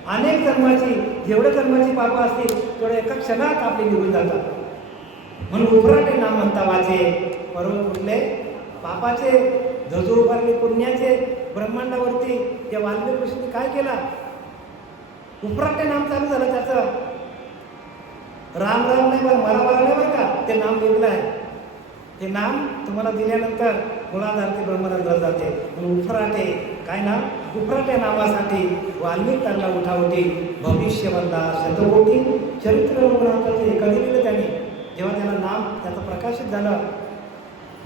अनेक जन्माची, जेवढ्या जन्माची पापं असतील तेवढ्या एका क्षणात आपले निघून जातात. म्हणून उपराटे नाम म्हणता वाचे, परम कुठले पापाचे, धजू उभारले पुण्याचे. ब्रह्मांडावरती त्या वाल्मिक ऋषीने काय केला, उपराटे नाम चालू झालं त्याचं. राम राम नाही बरं, मला नाही बरं का, ते नाम लिहिलं आहे. ते नाम तुम्हाला दिल्यानंतर मुळाधार ते ब्रह्मरंध्रात जाते. म्हणून उफराटे काय नाम, उफराट्या नामासाठी वाल्मिक त्यांना उठावटी, भविष्यवंता शतकोटी चरित्र रघुनाथाचे कधी लिहिलं त्यांनी. जेव्हा त्याला नाम त्याचं प्रकाशित झालं,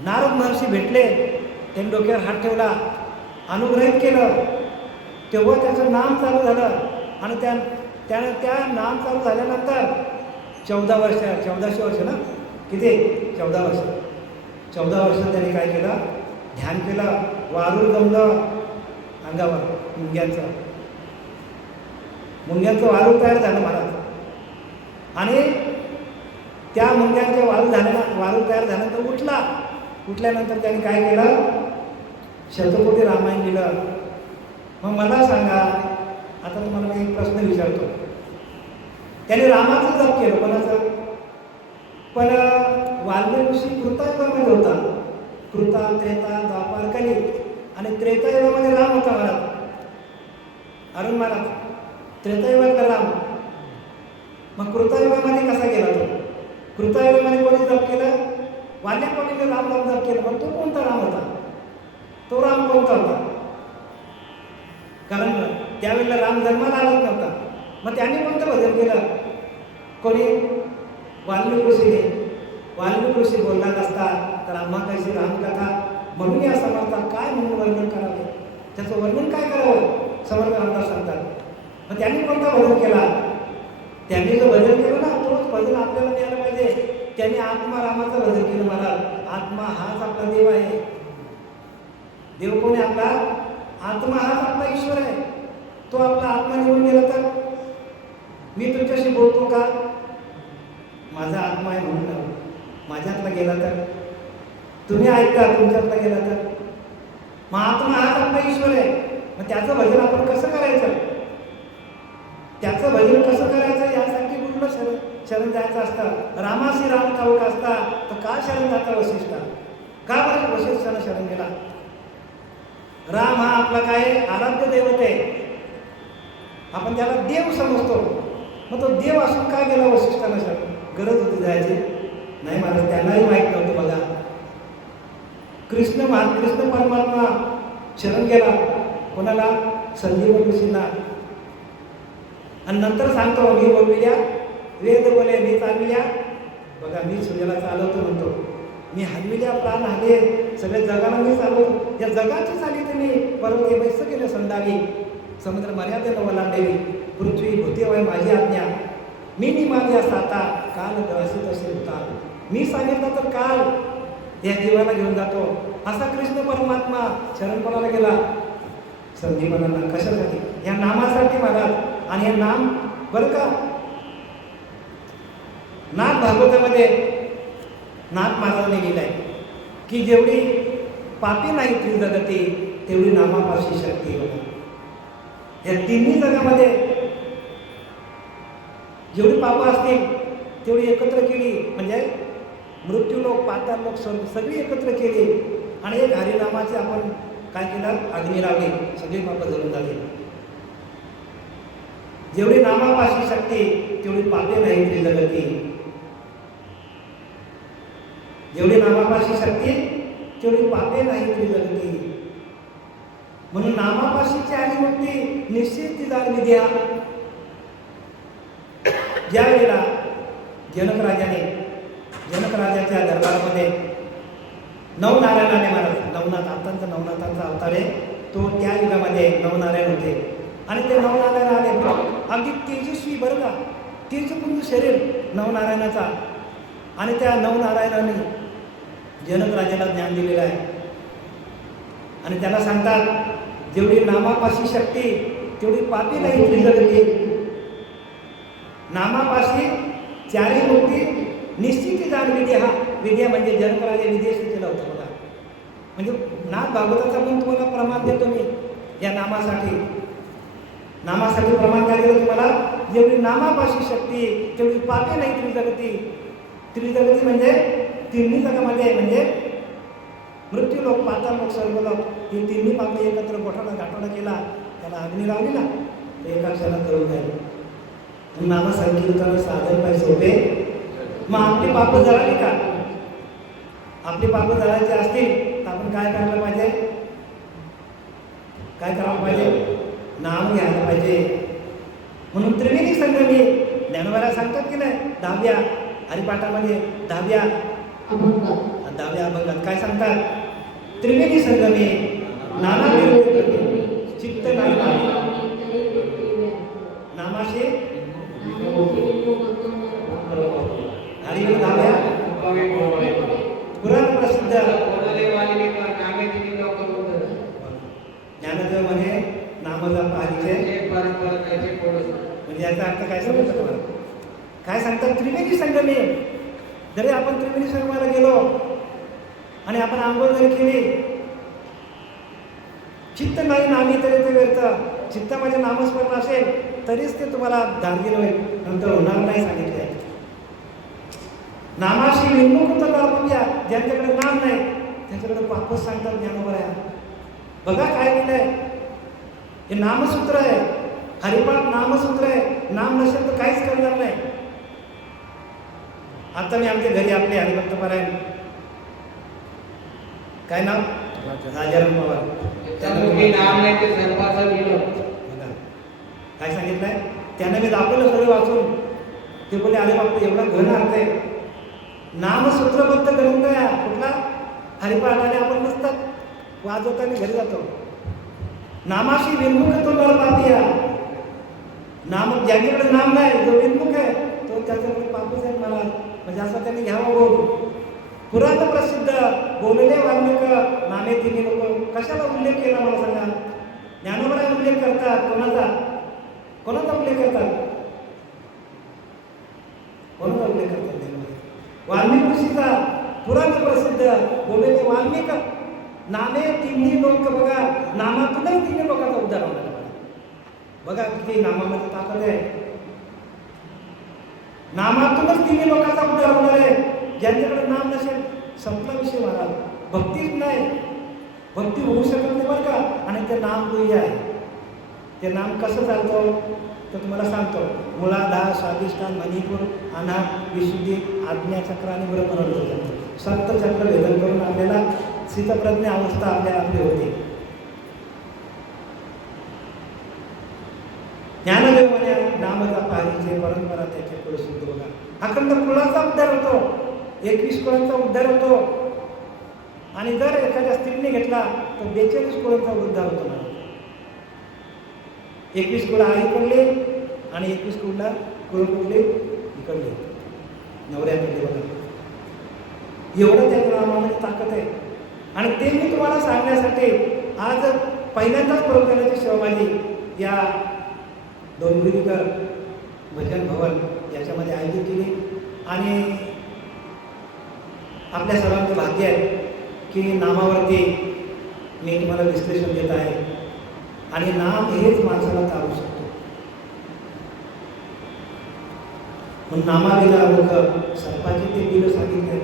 नारद महर्षी भेटले, त्यांनी डोक्यावर हात ठेवला, अनुग्रहित केलं, तेव्हा त्याचं नाम चालू झालं. आणि त्यानं त्या नाम चालू झाल्यानंतर 14 वर्ष, 1400 वर्ष ना, किती 14 वर्ष, 14 वर्ष त्यांनी काय केलं, ध्यान केलं. वारूळ जमलं अंगावर मुंग्यांचं वारूळ तयार झालं महाराज. आणि त्या मुंग्यांच्या वारूळ तयार झाल्यानंतर उठल्यानंतर त्यांनी काय केलं, शतकोटी रामायण लिहिलं. मग मला सांगा, आता तुम्हाला मी एक प्रश्न विचारतो, त्याने रामाचं जप केलं, कोणाचं, पण वाल्मिक ऋषी कृतायुगामध्ये होता. कृता, त्रेता, द्वापार, कली, आणि त्रेतायुगामध्ये राम होता महाराज, अरुण महाराज. त्रेतायुगातला राम, मग कृतायुगामध्ये कसा गेला तो? कृतायुगामध्ये कोणी जप केलं, वाल्मिक कोणीने राम जप केलं, पण तो कोणता राम होता, तो राम कोणता होता? कारण त्यावेळेला राम जन्माला आलाच नव्हता. मग त्यांनी कोणतं भजन केलं, कोणी वाल्मिक ऋषीने. वाल्मिक ऋषी बोलला असता तर आम्हा कशी रामकथा म्हणून या समर्थात काय म्हणून वर्णन करावे, त्याचं वर्णन काय करावं समर्थ रामदास सांगतात. मग त्यांनी कोणता भजन केला, त्यांनी जो भजन केलं ना तोच भजन आपल्याला मिळालं पाहिजे. त्यांनी आत्मा रामाचं भजन केलं महाराज. आत्मा हाच आपला देव आहे. देव कोण आहे आपला? आत्मा हाच आपला ईश्वर आहे. तो आपला आत्मा निघून गेला तर मी तुमच्याशी बोलतो का, माझा आत्मा आहे म्हणून माझ्यातला गेला तर, तुम्ही ऐकता तुमच्यातला गेला तर, मग आत्मा हाच आपला ईश्वर आहे. मग त्याचं भजन आपण कसं करायचं? त्याचं भजन कसं करायचं यासाठी कुठलं शरण जायचं असतं. रामाशी राम ठाऊक असता तर का शरण जाता वशिष्ठा? का बरं वशिष्ठानं शरण गेला? राम हा आपला काय आराध्य दैवत आहे, आपण त्याला देव समजतो. मग तो देव असून का गेला वशिष्ठानं शरण? गरज होती जायची? नाही महाराज, त्यांनाही माहीत नव्हतं. बघा, कृष्ण परमात्मा शरण गेला कोणाला? संजीवन ऋषींना. आणि नंतर सांगतो, मी बोलविल्या वेद बोले मी चालविल्या. बघा, मी सूर्याला चालवतो म्हणतो, मी हलविल्या प्राण हले, सगळ्या जगाला मी चालवतो. या जगाची चाली तुम्ही पर्वते बैस केले संदावी, समुद्र मर्यादेनं ओलांडलेली, पृथ्वी भूते वय माझी आज्ञा, मी निमाल्या साता काल असे तसे होता. मी सांगितलं तर काल या जीवाला घेऊन जातो. असा कृष्ण परमात्मा शरण कोणाला गेला? संजीवनाला. कशासाठी? या नामासाठी महाराज. आणि हे नाम बरं का, नाथ भागवतामध्ये नाथ महाराजांनी लिहिलंय की जेवढी पापी नाही त्रिजगती तेवढी नामापाशी शक्ती होती. या तिन्ही जगामध्ये जेवढी पापं असतील तेवढी एकत्र केली, म्हणजे मृत्यूलोक, पाताळ लोक, सगळी एकत्र केली आणि एक हरिनामाचे आपण काय केलं? अग्नी लावली, सगळी पापं जळून झाली. जेवढी नामापाशी शक्ती तेवढी पापे नाही त्रिजगती. जेवढी नामापाशी शक्ती तेवढी पापे नाही त्रिजगती. म्हणून नामापाशीची आली मुक्ती निश्चित ती जाणवी द्या. ज्या वेळेला जनक राजाच्या दरबारामध्ये नवनारायणाने महाराज, नवनाथांचा अवतार आहे तो, त्या युगामध्ये नवनारायण होते. आणि ते नवनारायण आले, अगदी तेजस्वी बरं का, तेजपूर्ण शरीर नवनारायणाचा. आणि त्या नवनारायणाने जनक राजाला ज्ञान दिलेलं आहे. आणि त्याला सांगतात, जेवढी नामापाशी शक्ती तेवढी पापी नाही त्रिजगती. नामापाशी चारी मुक्ती निश्चित जाण विद्या. हा विद्या म्हणजे जनक राजा विद्या केला होता बघा. म्हणजे नाथ भागवताचा पण तुम्हाला प्रमाण देतो मी या नामासाठी प्रमाण काय दिलं तुम्हाला? जेवढी नामापाशी शक्ती तेवढी पापी नाही त्रिजगती. त्रिजगती म्हणजे तिन्ही जगामध्ये, म्हणजे मृत्यूलोक, पाताळ लोक, स्वर्गलोक, हे तिन्ही पापे एकत्र गाठोडा केला, त्याला अग्नी लावली ना, तर एका क्षणात करून जाईल. नामा संकीर्तन साधन पाहिजे सोपे. मग आपली पापं जळाली का? आपली पापं जळायची असतील तर आपण काय करायला पाहिजे? काय करायला पाहिजे? नाम घ्यायला पाहिजे. म्हणून त्रिवेणी संगमी ज्ञानोबाला सांगतात की नाही, 10व्या हरिपाठामध्ये 10व्या अभंगात काय सांगतात? त्रिवेणी संगमी नाना चित्त नामाशी हरिव 10व्या पुराण प्रसिद्ध ज्ञानदेव म्हणे नामजप हरीचे, म्हणजे याचा अर्थ काय समजतं तुम्हाला? काय सांगतात? त्रिवेणी संगमी. जरी आपण त्रिवेणी संगमाला गेलो आणि आपण आंघोळ जरी केली, चित्त नाही नामी तरी ते व्यर्थ. चित्तामध्ये नामस्मरण असेल तरीच ते तुम्हाला धार्मिक होईल, नंतर होणार नाही सांगितले. नामाशी विमुख तर बघूया, ज्यांच्याकडे नाम नाही त्यांच्याकडे वापस सांगतात ज्ञानोबा. बघा काय लिहिलंय, हे नामसूत्र आहे, हरिपाठ नामसूत्र आहे. नाम नसेल तर काहीच करणार नाही. आता मी आमच्या घरी आपले हरिभक्त पारायण, काय नाव? राजाराम पवार. काय सांगितलंय त्याने? मी दाखवलं सगळं वाचून. ते बोले, अरे बापू एवढा घन अर्थ आहे. नामसूत्रबद्ध ग्रंथ आहे कुठला? हरिपाठाने आपण नसतात वाजवताना घरी जातो. नामाशी विमुख तो नरपापिया. नाम ज्यांच्याकडे नाम नाही, जो विमुख आहे तो त्याच्याकडे पापूस आहे मला, म्हणजे असं त्यांनी घ्यावं बोल. पुराण प्रसिद्ध बोलले वाल्मिक नामे तिन्ही लोक. कशाला उल्लेख केला मला सांगा? ज्ञानोबा उल्लेख करतात. कोणाचा उल्लेख करतात? वाल्मिक ऋषीचा पुराण प्रसिद्ध बोलले वाल्मिक नामे तिन्ही लोक. बघा, नामातूनच तिन्ही लोकांचा उद्धार होणार. बघा किती नामामध्ये ताकद आहे. नामातूनच तिन्ही लोकांचा उद्धार होणार आहे. ज्यांच्याकडे नाम नसेल संपला विषय महाराज. भक्तीच नाही, भक्ती होऊ शकत नाही बरं का. आणि ते नाम गुह्य आहे. ते नाम कसं चालतं तर तुम्हाला सांगतो. मुळाधार, स्वाधिष्ठान, मणिपूर, अनाहत, विशुद्धी, आज्ञाचक्र आणि ब्रह्मरंध्र, सप्तचक्र भेदन करून आपल्याला स्थितप्रज्ञ अवस्था आपली होते. ज्ञानदेव म्हणे नामचा पाहिजे परंपरा त्याच्या पुढे सुद्धा बघा. अखंड कुळाचा उद्धार होतो, 21 कुळांचा उद्धार होतो. आणि जर एखाद्या स्त्रीने घेतला तर 42 कुळांचा उद्धार होतो. 21 कुळ आईकडले आणि 21 कुळला कुळ कुठले इकडले नवऱ्याकडले बघा. एवढं त्या नामामध्ये ताकद आहे. आणि ते मी तुम्हाला सांगण्यासाठी आज पहिल्यांदाच प्रवचनाची सेवा माझी या डोंबिवलीकर भजन भवन याच्यामध्ये आयोजित केली. आणि आपल्या सर्वांचे भाग्य आहे की नामावरती मी तुम्हाला विश्लेषण देत आहे. आणि नाम हेच माणसाला चालू शकतो. म्हणून नामाविना लोक सर्पाचे ते दिलं सांगितले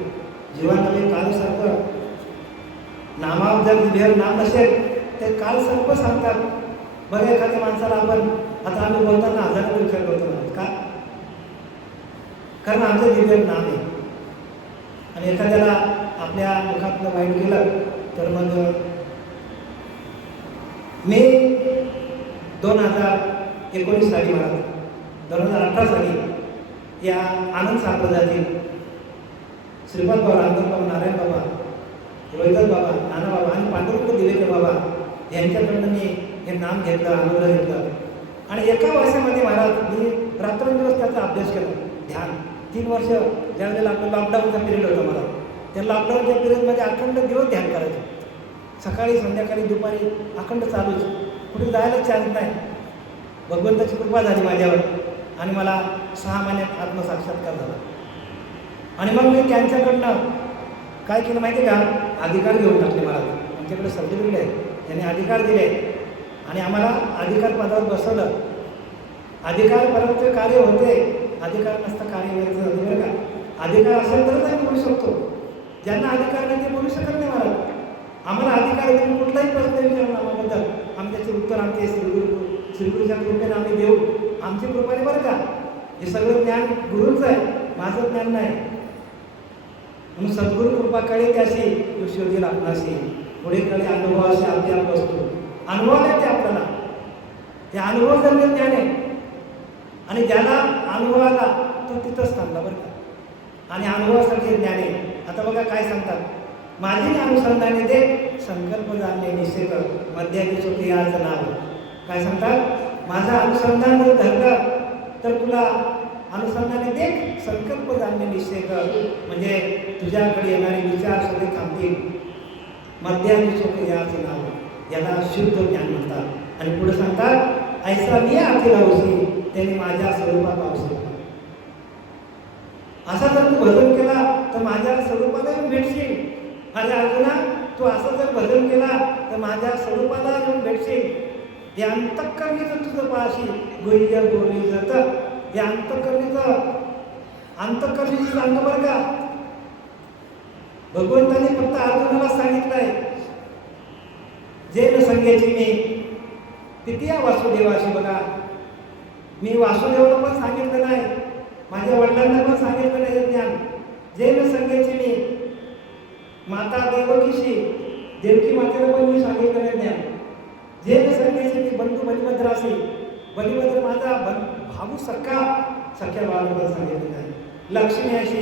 जीवानवे कालसारखं. नामावर जर जिभेवर नाम नसेल ते काल सर्प सांगतात. बरं एखाद्या माणसाला आपण आता आम्ही बोलताना हजाराचा विचार करतो का, कारण आमचं जिभेवर नाम आहे. आणि एखाद्याला आपल्या मुखातलं वाईट केलं तर मग मे 2019 साली मला 2018 साली या आनंद साम्राज्यातील श्रीपाद बाबा, रामदेव बाबा, नारायण बाबा, रोहिदास बाबा, नाना बाबा आणि पांडुरंग दिवेकर बाबा यांच्याकडनं मी हे नाम घेतलं, अनुभव घेतलं. आणि एका वर्षामध्ये महाराज मी रात्रंदिवस त्याचा अभ्यास केला, ध्यान. 3 वर्ष ज्यावेळेला आपलं लॉकडाऊनचा पिरियड होता मला, त्या लॉकडाऊनच्या पिरियडमध्ये अखंड दिवस ध्यान करायचं. सकाळी संध्याकाळी दुपारी अखंड चालूच, कुठे जायला चान्स नाही. भगवंताची कृपा झाली माझ्यावर आणि मला 6 महिन्यात आत्मसाक्षात्कार झाला. आणि मग मी त्यांच्याकडनं काय केलं माहिती आहे का, अधिकार घेऊन टाकले महाराज. आमच्याकडे सर्टिफिकेट आहे, त्यांनी अधिकार दिले आणि आम्हाला अधिकार पदावर बसवलं. अधिकार परत कार्य होते, अधिकार नसतं कार्य व्हायचं होतं बरं का. अधिकार असेल तरच आम्ही बोलू शकतो. ज्यांना अधिकार नाही ते बोलू शकत नाही महाराज. आम्हाला अधिकार आहे, तुम्ही कुठलाही प्रश्न विचारला आम्हाबद्दल आम्ही त्याचे उत्तर आमचे श्रीगुरूच्या कृपेने आम्ही देऊ. आमची कृपा आहे बरं का. हे सगळं ज्ञान गुरूंचं आहे, माझं ज्ञान नाही. म्हणून सद्गुरू कृपा कळे त्याशी तो शोधील आपणाशी, पुढे कळे अनुभवाशी अद्याप असतो. अनुभव आहे ते आपल्याला, ते अनुभव जन्य ज्ञान आहे. आणि ज्याला अनुभव आला तो तिथंच थांबला बरं का. आणि अनुभवासाठी ज्ञान आहे. आता बघा काय सांगतात, माझी अनुसंधाने दे संकल्प जाणले निश्चय कर, मध्याची चोटी याचं नाव. काय सांगतात, माझं अनुसंधान जर धरलं तर तुला अनुसंधाने दे संकल्प जाणले निश्चय कर, म्हणजे तुझ्याकडे येणारे विचार सगळे थांबतील. मध्याची चोटी याचं नाव, याला शुद्ध ज्ञान म्हणतात. आणि पुढे सांगतात, ऐसा मी आखिर हौशी त्याने माझ्या स्वरूपात आवश्यक. असा जर तू भजन केला तर माझ्या स्वरूपाला येऊन भेटशील. अरे अर्जुना, तू असं जर भजन केला तर माझ्या स्वरूपाला येऊन भेटशील. हे अंतःकरणीचं तुझं पाशी गुह्य बोली जातं. हे अंतःकरणीचं सांगतं बरं का. भगवंताने फक्त अर्जुनाला सांगितलंय, जे न संगेची मी तितिया वासुदेवाशी. बघा, मी वासुदेवाला पण सांगितलं नाही, माझ्या वडिलांना पण सांगितलं नाही हे ज्ञान. जे न संगेची मी माता देवकीशी, देवकी मातेला पण मी सांगितलं नाही ज्ञान. जे न संगेची मी बंधू बलिभद्राशी, बलिभद्र माझा भाऊ सख्या बाळाला पण सांगितलं नाही. लक्ष्मी अशी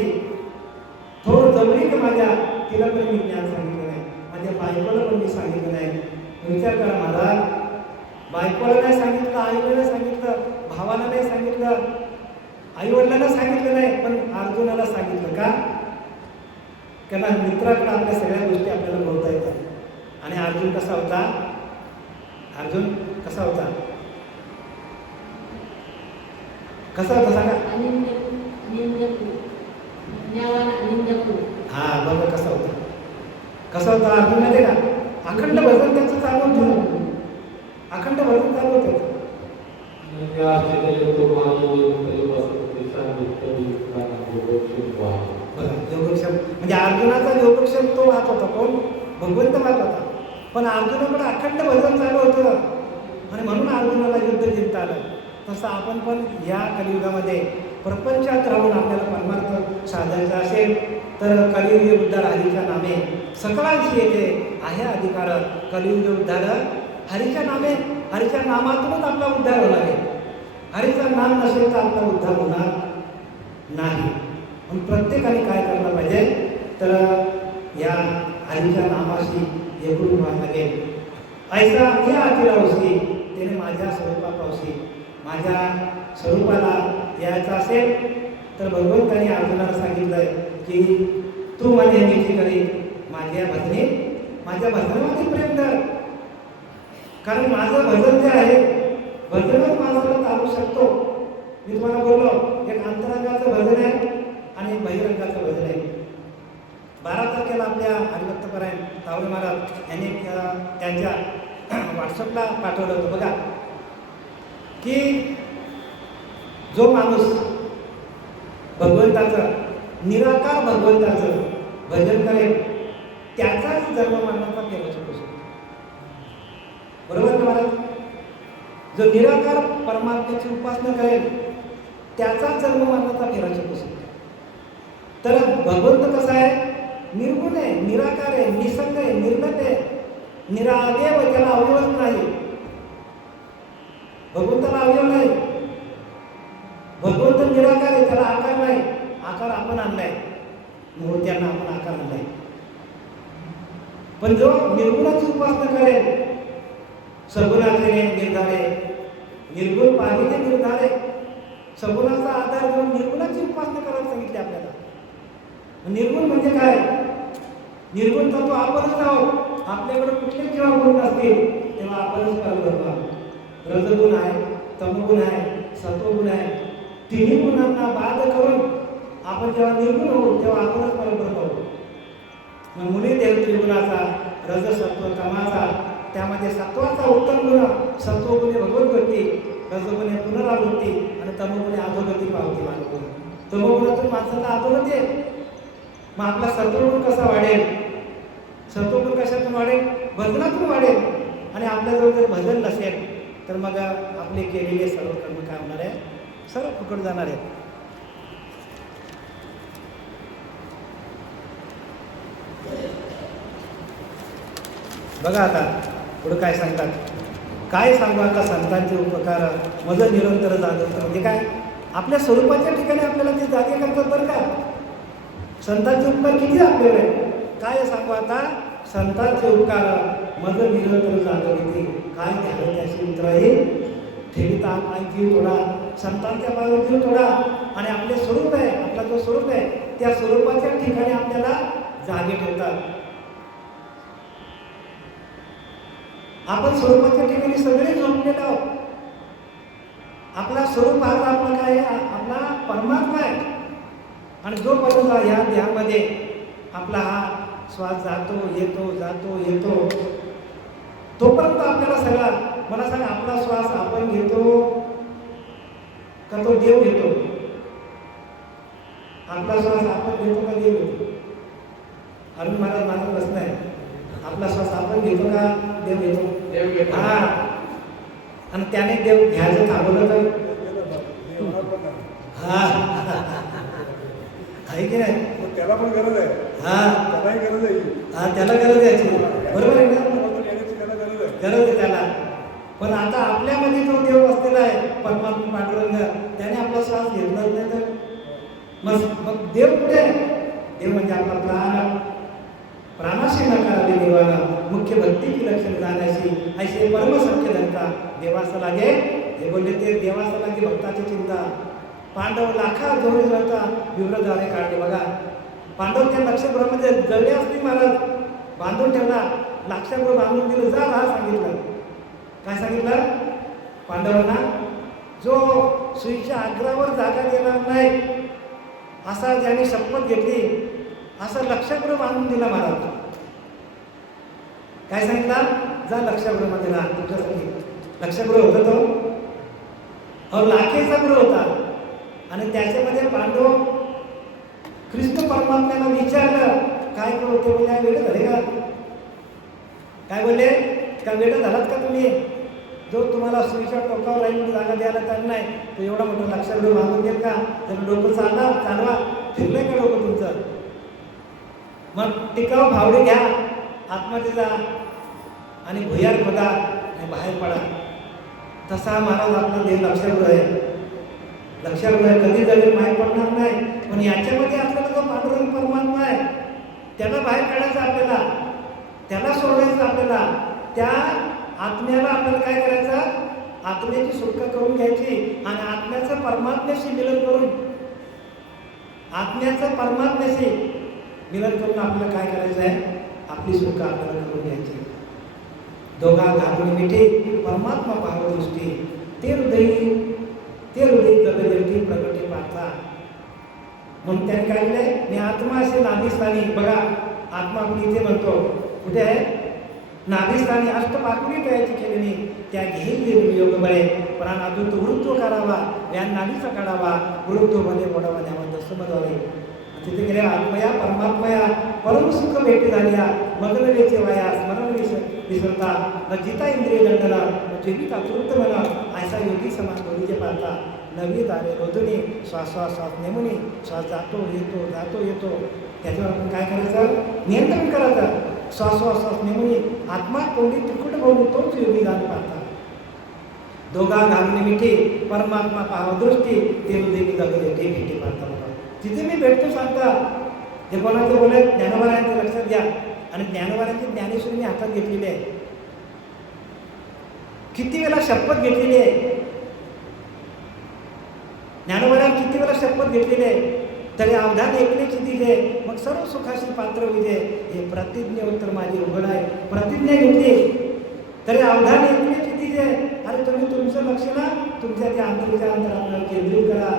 थोर जवळीक माझ्या, तिला पण मी ज्ञान सांगितलं नाही. माझ्या बायकोला पण मी सांगितलं नाही. विचार करा महाराज, बायकोला नाही सांगितलं, आईला नाही सांगितलं, भावाला नाही सांगितलं, आईवडिलांना सांगितलं नाही, पण अर्जुनाला सांगितलं का? कारण मित्राकडे आपल्या सगळ्या गोष्टी आपल्याला बोलता येतात. आणि अर्जुन कसा होता? सांगा. हा बघा कसा होता अर्जुन माहिती का? अखंड भजन त्यांचं चालू होतं, अखंड भजन चालू होतं. योगक्षेम म्हणजे अर्जुनाचा योगक्षेम तो वाहत होता, कोण? भगवंत वाहत होता. पण अर्जुनाकडे अखंड भजन चालू होतं आणि म्हणून अर्जुनाला युद्ध जिंकता आलं. तसं आपण पण या कलियुगामध्ये प्रपंचात राहून आपल्याला परमार्थ साधायचा असेल तर कलियुग उद्धार हरीच्या नामे सकळांची येते आहे अधिकार. कलियुग उद्धार हरीच्या नामे, हरीच्या नामातूनच आपला उद्धार होणार आहे. हरीचं नाम नसेल तर आपला उद्धार होणार नाही. पण प्रत्येकाने काय करायला पाहिजे तर या हरीच्या नामाशी एकूण व्हायला लागेल. ऐसा मी आखिरावशी त्याने माझ्या स्वरूपापावशी, माझ्या स्वरूपाला यायचं असेल तर भगवंतांनी अर्जुनाला सांगितलंय की तू माझ्या नेमकी करी माझ्या भजनामध्ये प्रेम कर. कारण माझं भजन जे आहे, भजनच माणसाला चालू शकतो. मी तुम्हाला बोललो एक अंतरंगाचं भजन आहे आणि बहिरंगाचं भजन आहे. 12 तारखेला आपल्या हरिभक्तपरायण तावडे महाराज यांनी त्यांच्या व्हॉट्सअपला पाठवलं होतं बघा की जो माणूस भगवंताचं, निराकार भगवंताचं भजन करेल त्याचाच जन्म मरणाचा फेरा चुकू शकतो. बरोबर ना महाराज? जो निराकार परमात्म्याची उपासना करेल त्याचाच जन्म मरणाचा फेरा चुकू शकतो. तर भगवंत कसा आहे? निर्गुण आहे, निराकार आहे, निसंग आहे, निर्लप आहे, निरादेव, त्याला अवयवच नाही. भगवंताला अवयव नाही. भगवंत निराकार आहे, त्याला आकार नाही. आकार आपण आणलाय, मूर्त्यांना आपण आकार आणलाय. पण जो निर्गुणाची उपासना करेल, सगुणाचे निर्धारे, निर्गुण पाहिजे निर्धारे, सगुणाचा आधार घेऊन निर्गुणाची उपासना करायला सांगितली आपल्याला. निर्गुण म्हणजे काय? निर्गुण तत्व आपणच आहोत. आपल्याकडे कुठले जेव्हा गुण नसतील तेव्हा आपणच करतो. रजगुण आहे, तमगुण आहे, सत्वगुण आहे. तिन्ही गुणांना बाद करून आपण जेव्हा निर्गुण होऊ तेव्हा आपणच परब्रह्म होतो. मग मुली देव त्रिगुणाचा, रजसत्व तमाचा, त्यामध्ये सत्वाचा उत्तम गुण, सत्वगुणे भगवद्गती, रजगुणे पुनरावृत्ती आणि तमगुणे अधोगती पावती मानतो. तमगुणातून माणसाला अधोगती आहे. मग आपला सत्वगुण कसा वाढेल? सत्वगुण कशातून वाढेल? भजनातून वाढेल. आणि आपल्याजवळ जर भजन नसेल तर मग आपले केलेले सर्व कर्म काय होणार आहे? सर्व फुकट जाणार आहे. बघा आता पुढे काय सांगतात. काय सांगू आता संतांचे उपकार मज निरंतर जागवतं. म्हणजे काय? आपल्या स्वरूपाच्या ठिकाणी आपल्याला ते जागे करतात बरं का. संतांचे उपकार किती आपल्याकडे? काय सांगू आता? संतांचे उपकार मज निरंतर जागवते. काय घ्यावं त्याशी उतराई ठेवीता आपला जीव थोडा, संतांच्या बाजूला जीव थोडा. आणि आपले स्वरूप आहे, आपला जो स्वरूप आहे त्या स्वरूपाच्या ठिकाणी आपल्याला जागे ठेवतात. आपण स्वरूपाच्या ठिकाणी सगळे झोपलेलो आहोत. आपला स्वरूप आज आपला काय आहे? आपला परमात्मा आहे. आणि जोपर्यंत ह्या देहामध्ये आपला हा श्वास जातो येतो जातो येतो तोपर्यंत आपल्याला सगळा, मला सांग, आपला श्वास आपण घेतो का तो देव घेतो? आपला श्वास आपण घेतो का देव घेतो? अरुण महाराज माझा प्रश्न आहे. आपला श्वास आपण घेतो का देव घेतो? हा. आणि त्याने देव घ्यायचं थांबवलं तर हा आहे की नाही? त्याला पण गरज आहे. हा, त्यालाही गरज आहे. हा, त्याला गरज आहे. बरोबर आहे ना? त्याला गरज आहे. गरज आहे त्याला. पण आता आपल्यामध्ये जो देव असलेला आहे परमात्मा पांडुरंग, त्याने आपला श्वास घेतला नाही तर मग देव कुठे आहे? देव म्हणजे आपला प्राण. प्राणाशी नकारावे देवाला, मुख्य भक्ती की लक्षण जाण्याशी ऐसे परमसत्य धरता देवास लागे. हे बोलले ते देवास लागे भक्ताची चिंता. पांडव लाखा जोडी जळता विव्र झाले काढले. बघा, पांडव त्या लक्षगृहामध्ये जळले असते महाराज, बांधून ठेवला, लाक्षागृह बांधून दिलं, जा हा सांगितलं. काय सांगितलं? पांडवांना जो सुईच्या आग्रावर जागा देणार नाही असा ज्याने शपथ घेतली असं लक्षगृह बांधून दिला महाराज. काय सांगितलं? जा लक्षगृहामध्ये राहा. तुमच्यासाठी लक्षगृह होतं तो. अहो लाखेचा ग्रह होता आणि त्याच्यामध्ये पांडव कृष्ण परमात्म्याला विचारलं काय करू ते बोलले वेळ झाले का काय बोलले का वेळ झालात का तुम्ही जो तुम्हाला सुईच्या टोकावर राहील जागा द्यायला तर नाही तो एवढा मोठा लक्षात घेऊन मागून देत का जर डोकं चालवा फिरलंय का डोकं तुमचं मग टिकाव फावडे घ्या आतमध्ये जा आणि भुयार बघा आणि बाहेर पडा तसा महाराज आपला देह लक्षात आहे कधी जरी माहीत पडणार नाही पण याच्यामध्ये आपल्याला जो पांडुरंग परमात्मा आहे त्याला बाहेर काढायचं आपल्याला त्याला सोडायचं आपल्याला त्या आत्म्याला आपल्याला काय करायचं आत्म्याची सुटका करून घ्यायची आणि आत्म्याचं परमात्म्याशी मिलन करून आत्म्याचं परमात्म्याशी मिलन करून आपल्याला काय करायचं आहे आपली सुटका आपल्याला करून घ्यायची दोघा घालून मिठी परमात्मा पाहू दृष्टी ते हृदयी जगदेवती प्रगटी पाहता म्हणून त्याने काय केलंय मी आत्मा असे नाभिस्थानी बघा आत्मा आपण इथे म्हणतो कुठे आहे नाभिस्थानी अष्टपाकुरी तयाची केलेली त्या घेईल योग बरे प्राण अजून वृत्व करावा व्यान नाभीचा काढावा वृत्व बने मोडावा न्यावा समजावे तिथे गेल्या आत्मया परमात्मया परमसुख भेटी झाल्या मगनवेचे वया स्मरण विसरता न जिता इंद्रिय दंडला जीवित अतृप्त म्हणा ऐसा योगी समाज बोलीचे पाहता नवी दारे रोधुनी श्वास नेमुनी श्वास जातो येतो त्याच्यावर आपण काय करायचं नियंत्रण करायचं श्वास नेमुनी आत्मा कोंडी तिकुट बोलून तोच योगी जाण पाहता दोघा घालून मिठी परमात्मा पाहावा दृष्टी ते हृदय जगले ते भेटी पाहता बघा तिथे मी भेटतो सांगता हे कोणाचं बोलत ज्ञानोबारायांचं लक्षात घ्या आणि ज्ञानोबारायांची ज्ञानेश्वरी मी हातात घेतलेली आहे किती वेळा शपथ घेतलेली आहे ज्ञानोबारायण किती वेळा शपथ घेतलेली आहे तरी अवधान ऐकण्याची दिले मग सर्व सुखाशी पात्र होते हे प्रतिज्ञा उत्तर माझी उघड आहे प्रतिज्ञा घेतली तरी अवधान ऐकण्याची दिले अरे तुम्ही तुमचं लक्ष ना तुमच्या त्या आंतरिक अंतरावर केंद्रित करा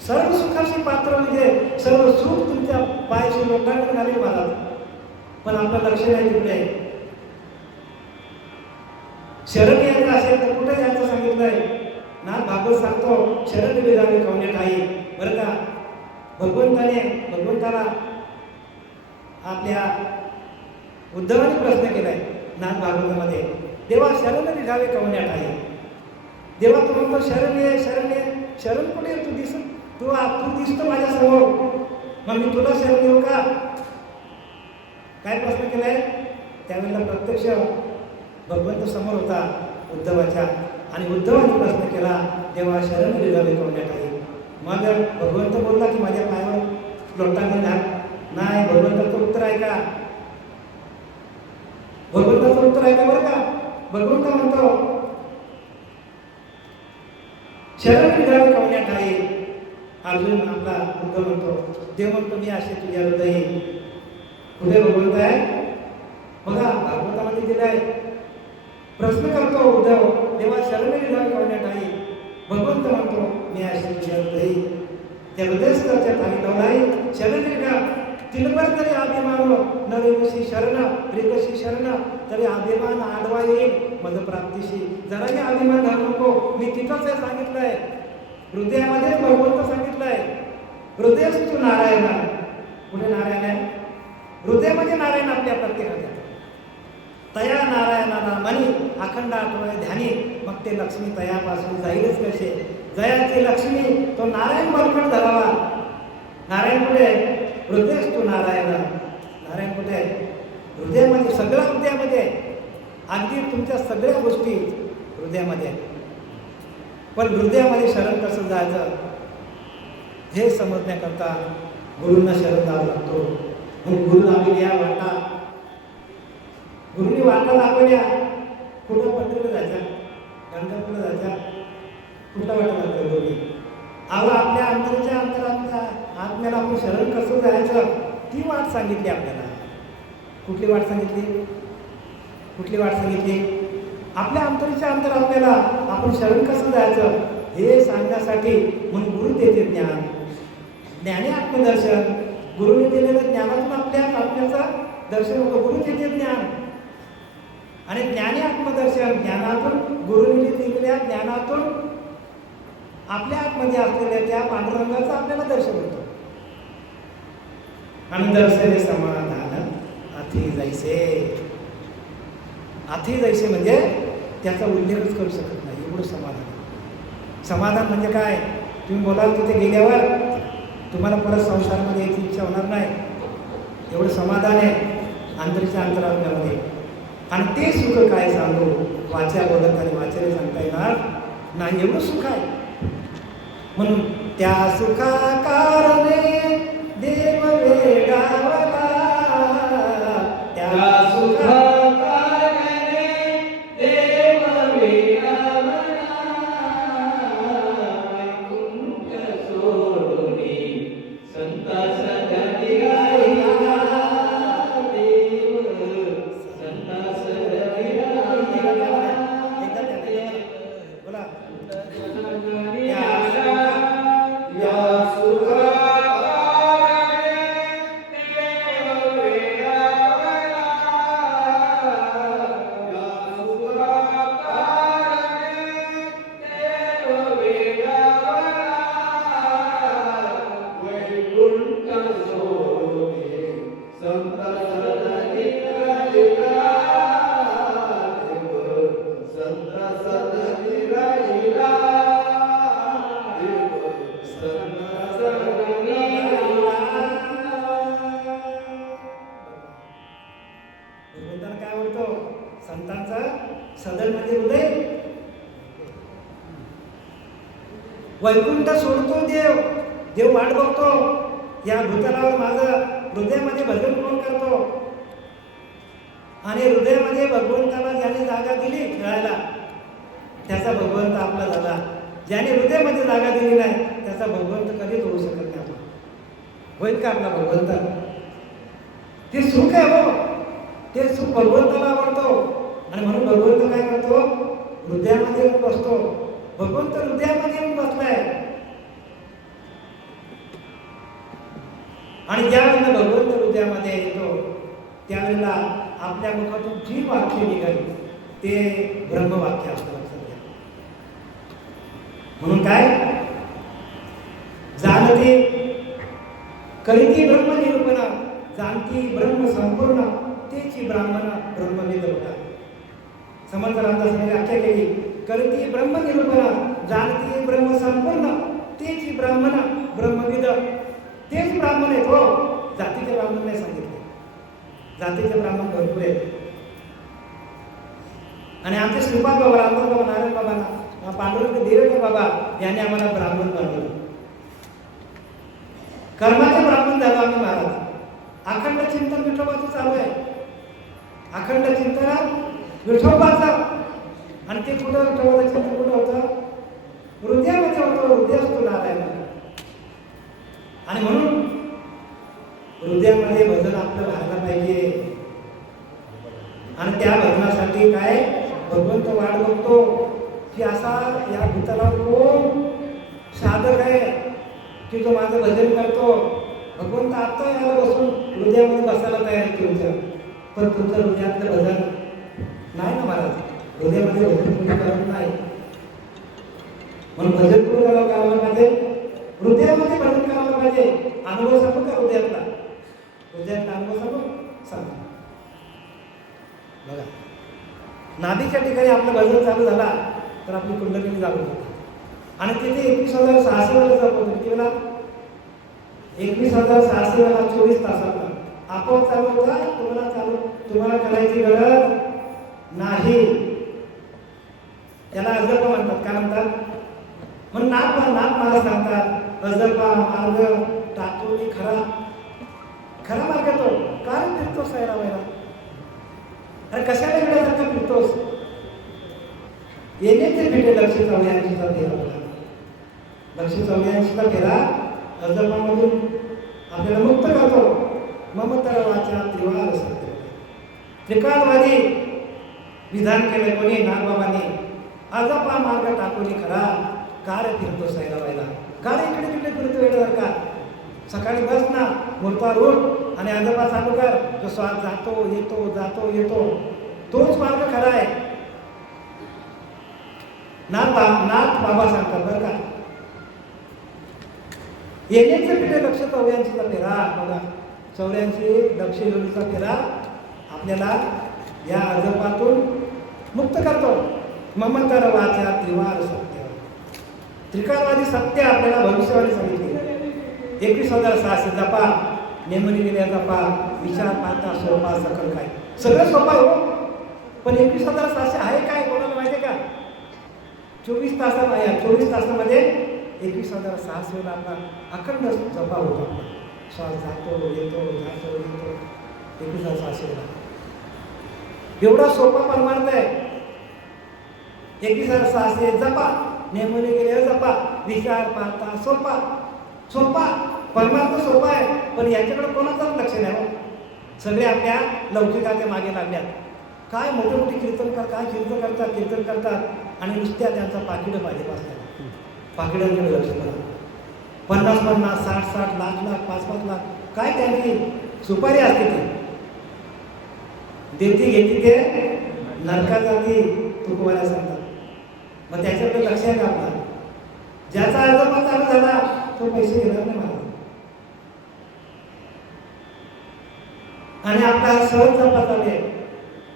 सर्व सुखाशी पात्र म्हणजे सर्व सुख तुमच्या पायाशी लोकांकडे घालेल महाराज पण आपलं लक्ष नाही तिकडे शरण यायचं असेल तर कुठे यायचं सांगितलंय ना भागवत सांगतो शरण विधाने कवण्यात आहे बरं का भगवंताला आपल्या उद्धवाने प्रश्न केलाय नाथ भागवतामध्ये देवा शरण विधावे कवण्यात आहे देवा तू म्हणतो शरण ये शरण कुठे तू तू दिसतो माझ्या समोर मग मी तुला शरण येऊ का काय प्रश्न केलाय त्यावेळेला प्रत्यक्ष भगवंत समोर होता उद्धवाच्या आणि उद्धवाने प्रश्न केला देवा शरण विधावे कवण्यात आहे मग भगवंत बोलला की माझ्या पायावर लोटांना घाल नाही भगवंताचं उत्तर आहे का भगवंताचं उत्तर आहे का बरं का भगवंत म्हणतो शरण विधावे कवण्यात आहे अर्जुन आपला उद्धव म्हणतो देव म्हणतो मी असे तुझ्या हृदयी कुठे भगवंत आहे बघा भागवतामध्ये दिलाय प्रश्न करतो उद्धव देवा शरण विधावे कवण्यात आहे भगवंत म्हणतो मी असे तुझ्या हृदयी त्या हृदयस्थाच्या खाली ठेवलाय शरण विधा तिलभर तरी अभिमान न रेकशी शरण तरी अभिमान आडवा येईल मद प्राप्तीशी जराही अभिमान धरू नको मी तिथंच हे सांगितलंय हृदयामध्ये भगवंत सांगितलंय हृदयस्तु नारायण कुठे नारायण आहे हृदयामध्ये नारायण आपल्या प्रत्येकाच्या तया नारायणाला मनी अखंड आठवणे ध्यानी मग ते लक्ष्मी तयापासून जाईलच कसे जयाची लक्ष्मी तो नारायण बलकट धरावा नारायण कुठे हृदयस्तु नारायण कुठे हृदयामध्ये सगळं हृदयामध्ये अगदी तुमच्या सगळ्या गोष्टी हृदयामध्ये पण हृदयामध्ये शरण कसं जायचं हे समजण्याकरता गुरूंना शरण द्यावं लागतो म्हणून गुरु दाखवल्या वाटा गुरुनी वाटा दाखवल्या कुठं पंढरीला जायच्या गंगापूरला जायच्या कुठं वाटा दाखवल्या गुरुनी आपल्या अंतराच्या अंतराच्या आत्म्याला आपण शरण कसं जायचं ती वाट सांगितली आपल्याला कुठली वाट सांगितली आपल्या अंतरीच्या अंतर आपल्याला आपण शरण कसं जायचं हे सांगण्यासाठी म्हणून गुरु देते ज्ञानी आत्मदर्शन गुरुने दिलेलं ज्ञानातून आपल्या आत्म्याचं दर्शन होतं गुरु देते ज्ञान आणि ज्ञानी आत्मदर्शन ज्ञानातून गुरुने दिलेल्या ज्ञानातून आपल्या आतमध्ये असलेल्या त्या पांडुरंगाचं आपल्याला दर्शन होतं. आणि दर्शने समाधान अति जैसे. अति जैसे म्हणजे त्याचा उल्लेखच करू शकत नाही, एवढं समाधान. समाधान म्हणजे काय? तुम्ही बोलाल तिथे गेल्यावर तुम्हाला परत संसारामध्ये यायची इच्छा होणार नाही, एवढं समाधान आहे अंतरीच्या अंतरात्म्यामध्ये. आणि ते सुख काय सांगू, वाच्या बोलत आणि वाचेने सांगता येणार नाही, एवढं सुख आहे. म्हणून त्या सुखा कारणे देव वेडावला, त्या सुखा काय म्हणतो संतांचा सदन म्हणजे हृदय. वैकुंठ सोडतो देव, देव वाट बघतो या भूतलावर माझं हृदयामध्ये भजन कोण करतो. आणि हृदयामध्ये भगवंताला ज्याने जागा दिली खेळायला त्याचा भगवंत आपला झाला. ज्याने हृदयामध्ये जागा दिली नाही त्याचा भगवंत कधीच होऊ शकत नाही. आपण होईल का आपला भगवंत? ते सुख आहे हो, ते सुख भगवंताला आवडतो. आणि म्हणून भगवंत काय करतो, हृदयामध्ये येऊन बसतो. भगवंत हृदयामध्ये येऊन बसलाय. आणि ज्यावेळेला भगवंत हृदयामध्ये येतो त्यावेळेला आपल्या मुखातून जी वाक्य निघाली ते ब्रह्मवाक्य असतं. म्हणून काय जाणते करीती ब्रह्म निरूपणा, जाणती ब्रह्म संपूर्ण, तेची ब्राह्मण ब्रह्मविद होता. समर्थ रामदासांनी व्याख्या केली, करती ब्रह्म निरूपणा, जाणती ब्रह्म संपूर्ण, तेची ब्राह्मण ब्रह्मविद. तेच ब्राह्मण आहेत हो, जातीचे ब्राह्मण नाही सांगितले. जातीचे ब्राह्मण भरपूर आहेत. आणि आमचे श्रीपाद बाबा, रामदास बाबा, नारायण बाबा, पांडुरंग देवेंद्र बाबा यांनी आम्हाला ब्राह्मण बनवलं. कर्माचे ब्राह्मण झालो आम्ही महाराज. अखंड चिंतन विठोबाचं चालू आहे. अखंड चिंतन विठोबाचं. आणि ते कुठं विठोबाचं चिंतन कुठं होतं? हृदयामध्ये होतं. हृदय असतो नारायण. आणि म्हणून हृदयामध्ये भजन आपलं व्हायला पाहिजे. आणि त्या भजनासाठी काय भगवंत वाट बघतो की असा या भूताला कोण साधक आहे की जो माझं भजन करतो. भगवंत आता याला बसून हृदयामध्ये बसायला तयार तुमचं, पण तुमचं हृदयातलं भजन नाही ना महाराज. हृदयामध्ये भजन कोणी करत नाही. म्हणून भजन कोण करायला पाहिजे? हृदयामध्ये भजन करायला पाहिजे. अनुभव सांगू का हृदयातला? हृदयातला अनुभव सांगू बघा. नाभीच्या ठिकाणी आपलं भजन चालू झाला तर आपली कुंडलिनी जागृत होते. आणि तिथे 21,600 वेळा जप होतो. किती वेळा? 21,600 वेळा 24 तासात आपोआप चालू होता. तुम्हाला करायची गरज नाही. त्याला अजप म्हणतात. काय म्हणतात? म्हणून नाथ महाराज सांगतात, अजपा मार्ग टाकून खरा मार्ग तो. काय फिरतोस सायरा वैरा? अरे कशाला वेळासारखा फिरतोस? येणे ते भेटे लक्ष 84चा फेरा. लक्ष 84चा फेरा अजपामधून आपल्याला मुक्त करतो. ममतर वाचा त्रिवार सत्य. त्रिकालवादी विधान केले कोणी? नागबाबांनी. अजपा मार्ग टाकून खरा कार फिरतो सायरा व्हायला. कार इकडे तिकडे फिरतो वेळासारखा. सकाळी बस ना, मुळतार उठ आणि अजपा चालू कर. जो श्वास जातो येतो तोच मार्ग खरा आहे. नाथ बाबा सांगतात बरं का. येण्याचे पिढे लक्ष 84चा फेरा बघा, 84 लक्ष योनीचा फेरा आपल्याला या अजपातून मुक्त करतो. ममंतर वाचा त्रिवार सत्य, त्रिकालवादी सत्य आपल्याला भविष्यवाणी सांगितली. 21,600 जपा, नेमणी गेल्या जपा, विचार पाहता सोपा सकल काय. सगळं सोपा हो, पण 21,600 आहे काय कोणाला माहिती का? 24 तासामध्ये 21,600 ला आपला अखंड जपा होतो. श्वास जातो येतो, जातो येतो. 21,600 ला एवढा सोपा परमार्थ आहे. 21,600 जपा, नेमून गेले जपा, विचार पाहता सोपा. सोपा परमार्थ सोपा आहे, पण याच्याकडे कोणाचंच लक्ष नाही हो. सगळे आपल्या लौकिकाच्या मागे लागल्यात. काय मोठे मोठे कीर्तनकार काय कीर्तन करतात आणि नुसत्या त्यांचा पाकिटं पाहिजे असतात. पाकिटांकडे लक्ष करा. 50-50, 60-60, लाख 5-5 लाख काय त्यांची सुपारी असते ती देती घेते ते नरकात जाती तुकवायला सांगतात. मग त्याच्याकडे लक्ष आहे का आपला? ज्याचा अर्जपा चालू झाला तो पैसे घेणार नाही मला. आणि आपला सहज जपा चालू आहे.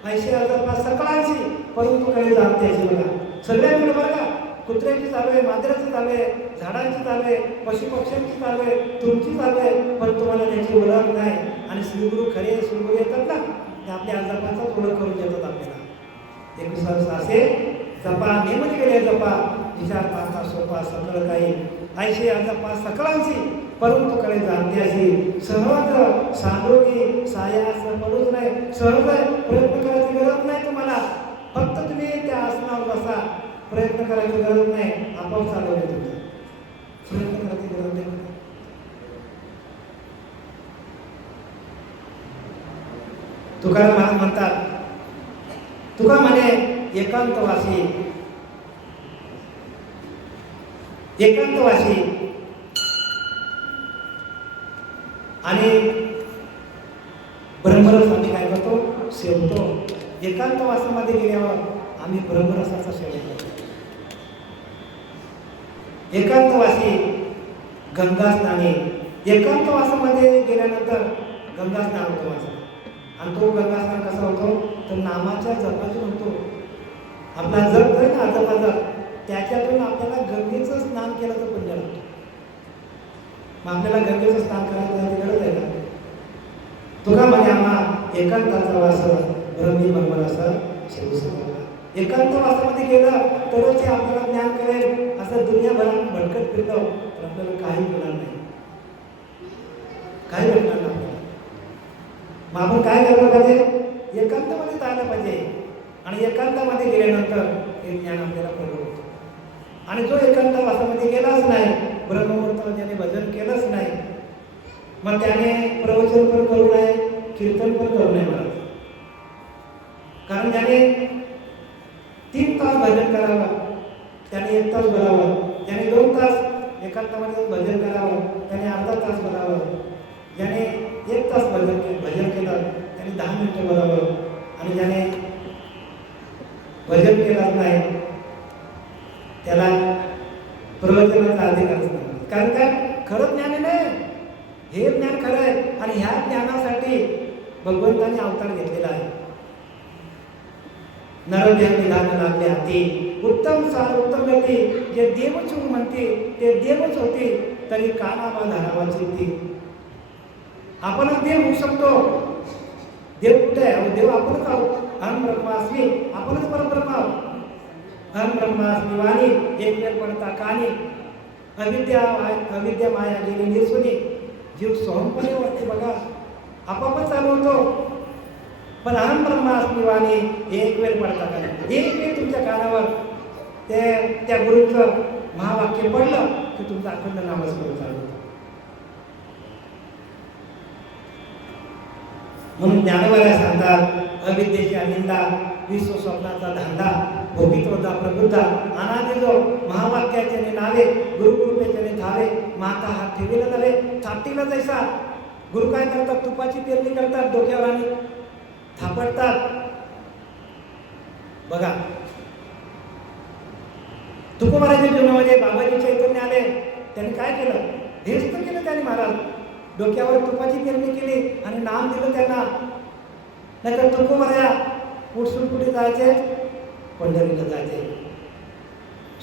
80 अर्जपा सकळांची, परंतु काही जाणते अशी बघा. सगळ्यांकडे बरं का, कुत्र्यांची चालू आहे, मांजराची चालू आहे, झाडांची चालू आहे, पशुपक्ष्यांची चालू आहे, तुमची चालू आहे, पण तुम्हाला त्याची ओळख नाही. आणि श्रीगुरु खरे श्रीगुरु येतात ना, ते आपल्या अर्जपाचा ओळख करून देतात आपल्याला. 21,600 जपा, नेमून गेले जपा, विचार पाहता सोपा सकळ काही. 80 अर्जपा सकळांची, परंतु कडे जाणते अशी. सहज सांडोगी सायास पडूच नाही. सहज प्रयत्न करायची गरज नाही तुम्हाला. फक्त तुम्ही त्या आसनावर बसा. प्रयत्न करायची गरज नाही, आपोआप चालू आहे तुमचं. प्रयत्न करायची गरज नाही. तुकाराम महाराज म्हणतात, तुका म्हणे एकांतवासी, एकांतवासी आणि ब्रह्मरस आम्ही काय करतो? सेवतो. एकांतवासामध्ये गेल्यावर आम्ही ब्रह्मरसाचा सेवन करतो. एकांतवासी गंगा स्नानी, एकांतवासामध्ये गेल्यानंतर गंगा स्नान होतो माझा. आणि तो गंगा स्नान कसा होतो? तर नामाच्या जपातून होतो. आपला जप आहे ना जपाचा, त्याच्यातून आपल्याला गंगेचं स्नान केलं तर पुण्य लागतो. मग आपल्याला गंगेचं स्नान करायची गरज आहे का? तुका म्हणे आम्हा एकांताचा वास ब्रह्मी ब्रह्मरसा सेवू शकतो. एकांतवासामध्ये गेलं तरच हे आपल्याला ज्ञान करेल. असं दुनियाभरात भटकत फिरलो तर आपल्याला काही मिळणार नाही, काही भेटणार नाही आपल्याला. मग आपण काय करायला पाहिजे? एकांतामध्ये जायला पाहिजे. आणि एकांतामध्ये गेल्यानंतर हे ज्ञान आपल्याला प्रगट होतं. आणि जो एकांतवासामध्ये गेलाच नाही, ब्रह्ममुहूर्तावर ज्याने भजन केलंच नाही, मग त्याने प्रवचन पण करू नये, कीर्तन पण करू नये महाराज. कारण ज्याने 3 तास भजन करावं त्याने 1 तास बोलावं, ज्याने 2 तास एकांतामध्ये भजन करावं त्याने अर्धा तास बोलावं, ज्याने 1 तास भजन केलं त्याने 10 मिनिटं बोलावं. आणि ज्याने भजन केलं नाही त्याला प्रवचनाचा अधिकारच नाही. कारण काय? खरं ज्ञान नाही, हे ज्ञान खरं आहे. आणि ह्या ज्ञानासाठी भगवंताने अवतार घेतलेला आहे. नरदेह निधान लागले हाती, उत्तम सार उत्तम गती, जे देवच म्हणते ते देवच होते, तरी कानावा धरावाची ती. आपणच देव होऊ शकतो. देव कुठे आहे? देव आपणच आहोत. अहम ब्रह्मास्मी, आपणच परब्रह्म आहोत. अहम ब्रह्मास्मी वाणी, एक वेळ पडता कानी. अविद्या माया गेली निर्सुनी. जीव सोहमपणे वाटते बघा, आपापच चालू होतो. पण अहम ब्रह्मास्मी वाणी एक वेळ पडता कानी. एक वेळ तुमच्या कानावर त्या गुरुचं महावाक्य पडलं की तुमचं अखंड नामस्मरण चालू होतं. म्हणून ज्ञानवाल्या सांगतात, अविद्येची अनिंदा, विश्व स्वप्नाचा धांदा, भोगितोदा प्रबुद्धा, अनादि जो महावाक्याचे नावे, गुरुकृपेचे धावे, माता हात ठेवीला नव्हे थापटीला जैसा. गुरु काय करतात? तुपाची पेरणी करतात डोक्यावर आणि थापडतात. बघा, तुकोबाराच्या जीवनामध्ये बाबाजी चैतन्य आले, त्यांनी काय केलं? हेच तर केलं त्यांनी महाराज. डोक्यावर तुपाची पेरणी केली आणि नाम दिलं त्यांना. नाहीतर तुकोबऱ्या उठसून कुठे जायचे, पंढरीला जायचे.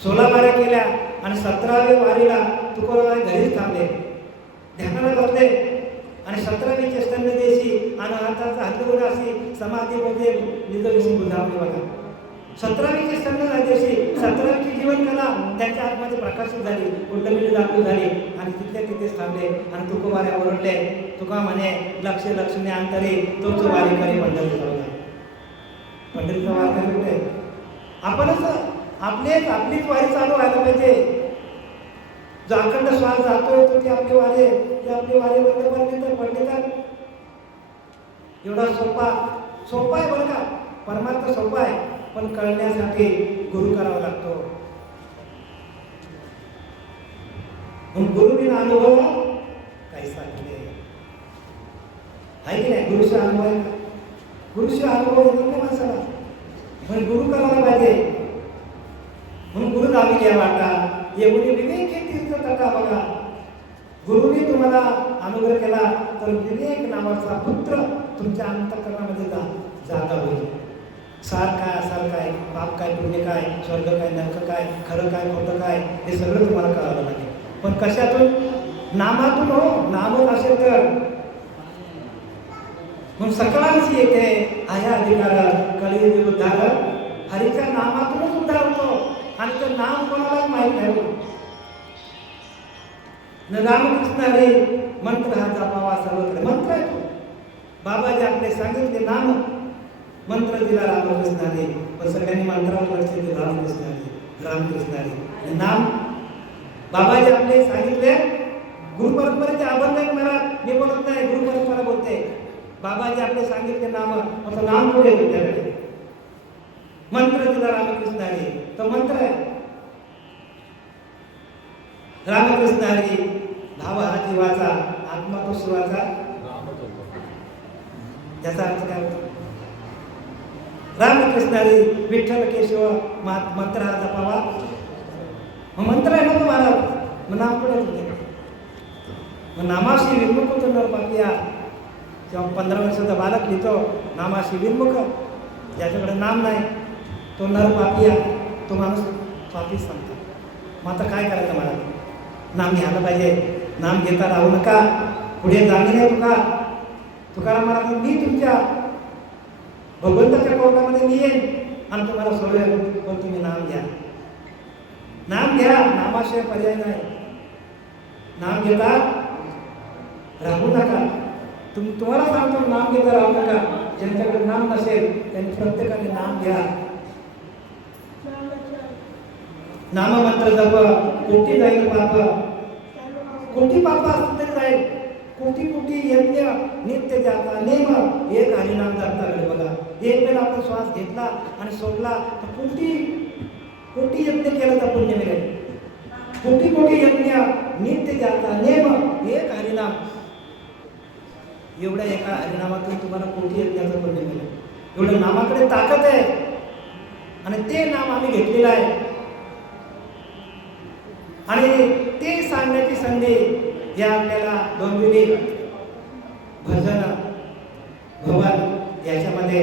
16 वाऱ्या केल्या आणि 17व्या वारीला तुकोबराय घरीच थांबले, ध्यानाला बसले आणि 17वी चेष्टांनी देशी आणि हाताचा हातगोड अशी समाधीमध्ये निजविषयी बुधावली बघा. 17वी चेष्टांना देशी 17वी जीवन कला त्यांच्या आतमध्ये प्रकाशित झाली, कुंडली दाखल झाली आणि तिथल्या तिथेच थांबले आणि तुकोबाऱ्या ओरडले. तुका म्हणे लक्ष लक्ष्मी अंतरी तोच वारी करी पंढरीचा बघा. पंढरीचा वारी कुठे आपणच आपलीच वारी चालू व्हायला पाहिजे. जो अखंड श्वास जातोय तो ती आपली वारी आहे. ती आपली वारी बंद पडली तर पंडितात एवढा सोपा आहे बरं का. परमार्थ सोपा आहे, पण कळण्यासाठी गुरु करावा लागतो. गुरु बिना अनुभव काही सांगितले आहे की नाही. गुरुशिवाय अनुभव आहे का? गुरुशिवाय अनुभव येतो नाही माणसाला. पण गुरु करायला पाहिजे. म्हणून गुरु दावी घ्या वाटा एवढी विवेक तीर्थ तटा बघा. गुरुने तुम्हाला अनुग्रह केला तर विवेक नावाचा पुत्र तुमच्या अंतःकरणामध्ये जागा होईल. सार काय असार काय, पाप काय, पुण्य काय, स्वर्ग काय, नरक काय, खरं काय, खोटं काय, हे सगळं तुम्हाला कळावं लागेल. पण कशातून? नामातून. हो, नामच असेल तर. मग सकळांची येते आया अधिकार कळी उद्धार. हरीच्या नामातूनच उद्धार होतो आणि ते नाम कोणालाच माहीत नाही. रामकृष्ण हरी मंत्र हा जपावा सर्वत्र. मंत्र आहे तो. बाबाजी आपले सांगितले नाम मंत्र दिला रामकृष्ण हरी. पण सगळ्यांनी मंत्रावर लक्ष दिलं. रामकृष्ण हरी, रामकृष्ण हरी नाम. बाबाजी आपले सांगितले. गुरु परंपरेचे अभंग महाराज मी बोलत नाही, गुरु परंपरा बोलते. बाबाजी आपले सांगितले नाम, आता नाम पुढे तुमच्याकडे. मंत्र दिला रामकृष्ण हरी, तो मंत्र आहे. रामकृष्ण हरी भाव हा जीवाचा, आत्मा तो शिवाचा. त्याचा अर्थ काय होतो? रामकृष्ण हरी विठ्ठल केशव मंत्र हा जपावा. मग मंत्र आहे ना तुम्हाला, मग नाम पुढे तुमच्याकडे. मग नामाशी विमुख होतो नर पापिया. जेव्हा 15 वर्षाचा बालक लिहितो नामाशी विमुख, ज्याच्याकडे नाम नाही तो नर पापिया, तो माणूस पापीच सांगतो. मग आता काय करायचं मला? नाम घ्यायला पाहिजे. नाम घेता राहू नका. पुढे जाणे नाही तुकाराम महाराज मी तुमच्या भगवंताच्या कोर्टामध्ये मी येईन आणि तुम्हाला सोडवेल, पण तुम्ही नाम घ्या. नाम घ्या, नामाशिवाय पर्याय नाही. नाम घेता राहू नका. तुम्हाला सांगतो नाम घेता राहू नका. ज्यांच्याकडे नाम नसेल त्यांनी प्रत्येकाने नाम घ्या. नाममंत्र जप कोटी जाईल पाप. कोटी पाप असतील तरी जाईल. कोटी कोटी यज्ञ नित्य जाता नेम एक हरिनाम जपता. बघा, एक वेळ आपण श्वास घेतला आणि सोडला तर कोटी कोटी यज्ञ केलं तर पुण्य मिळेल. कोटी कोटी यज्ञ नित्य जाता नेम एक हरिनाम. एवढ्या एका हरिनामातून तुम्हाला कोटी यज्ञाचं पुण्य मिळेल. एवढं नामाकडे ताकद आहे आणि ते नाम आम्ही घेतलेलं आहे. आणि ते सांगण्याची संधी या आपल्याला डोंबिवली भजन भवन याच्यामध्ये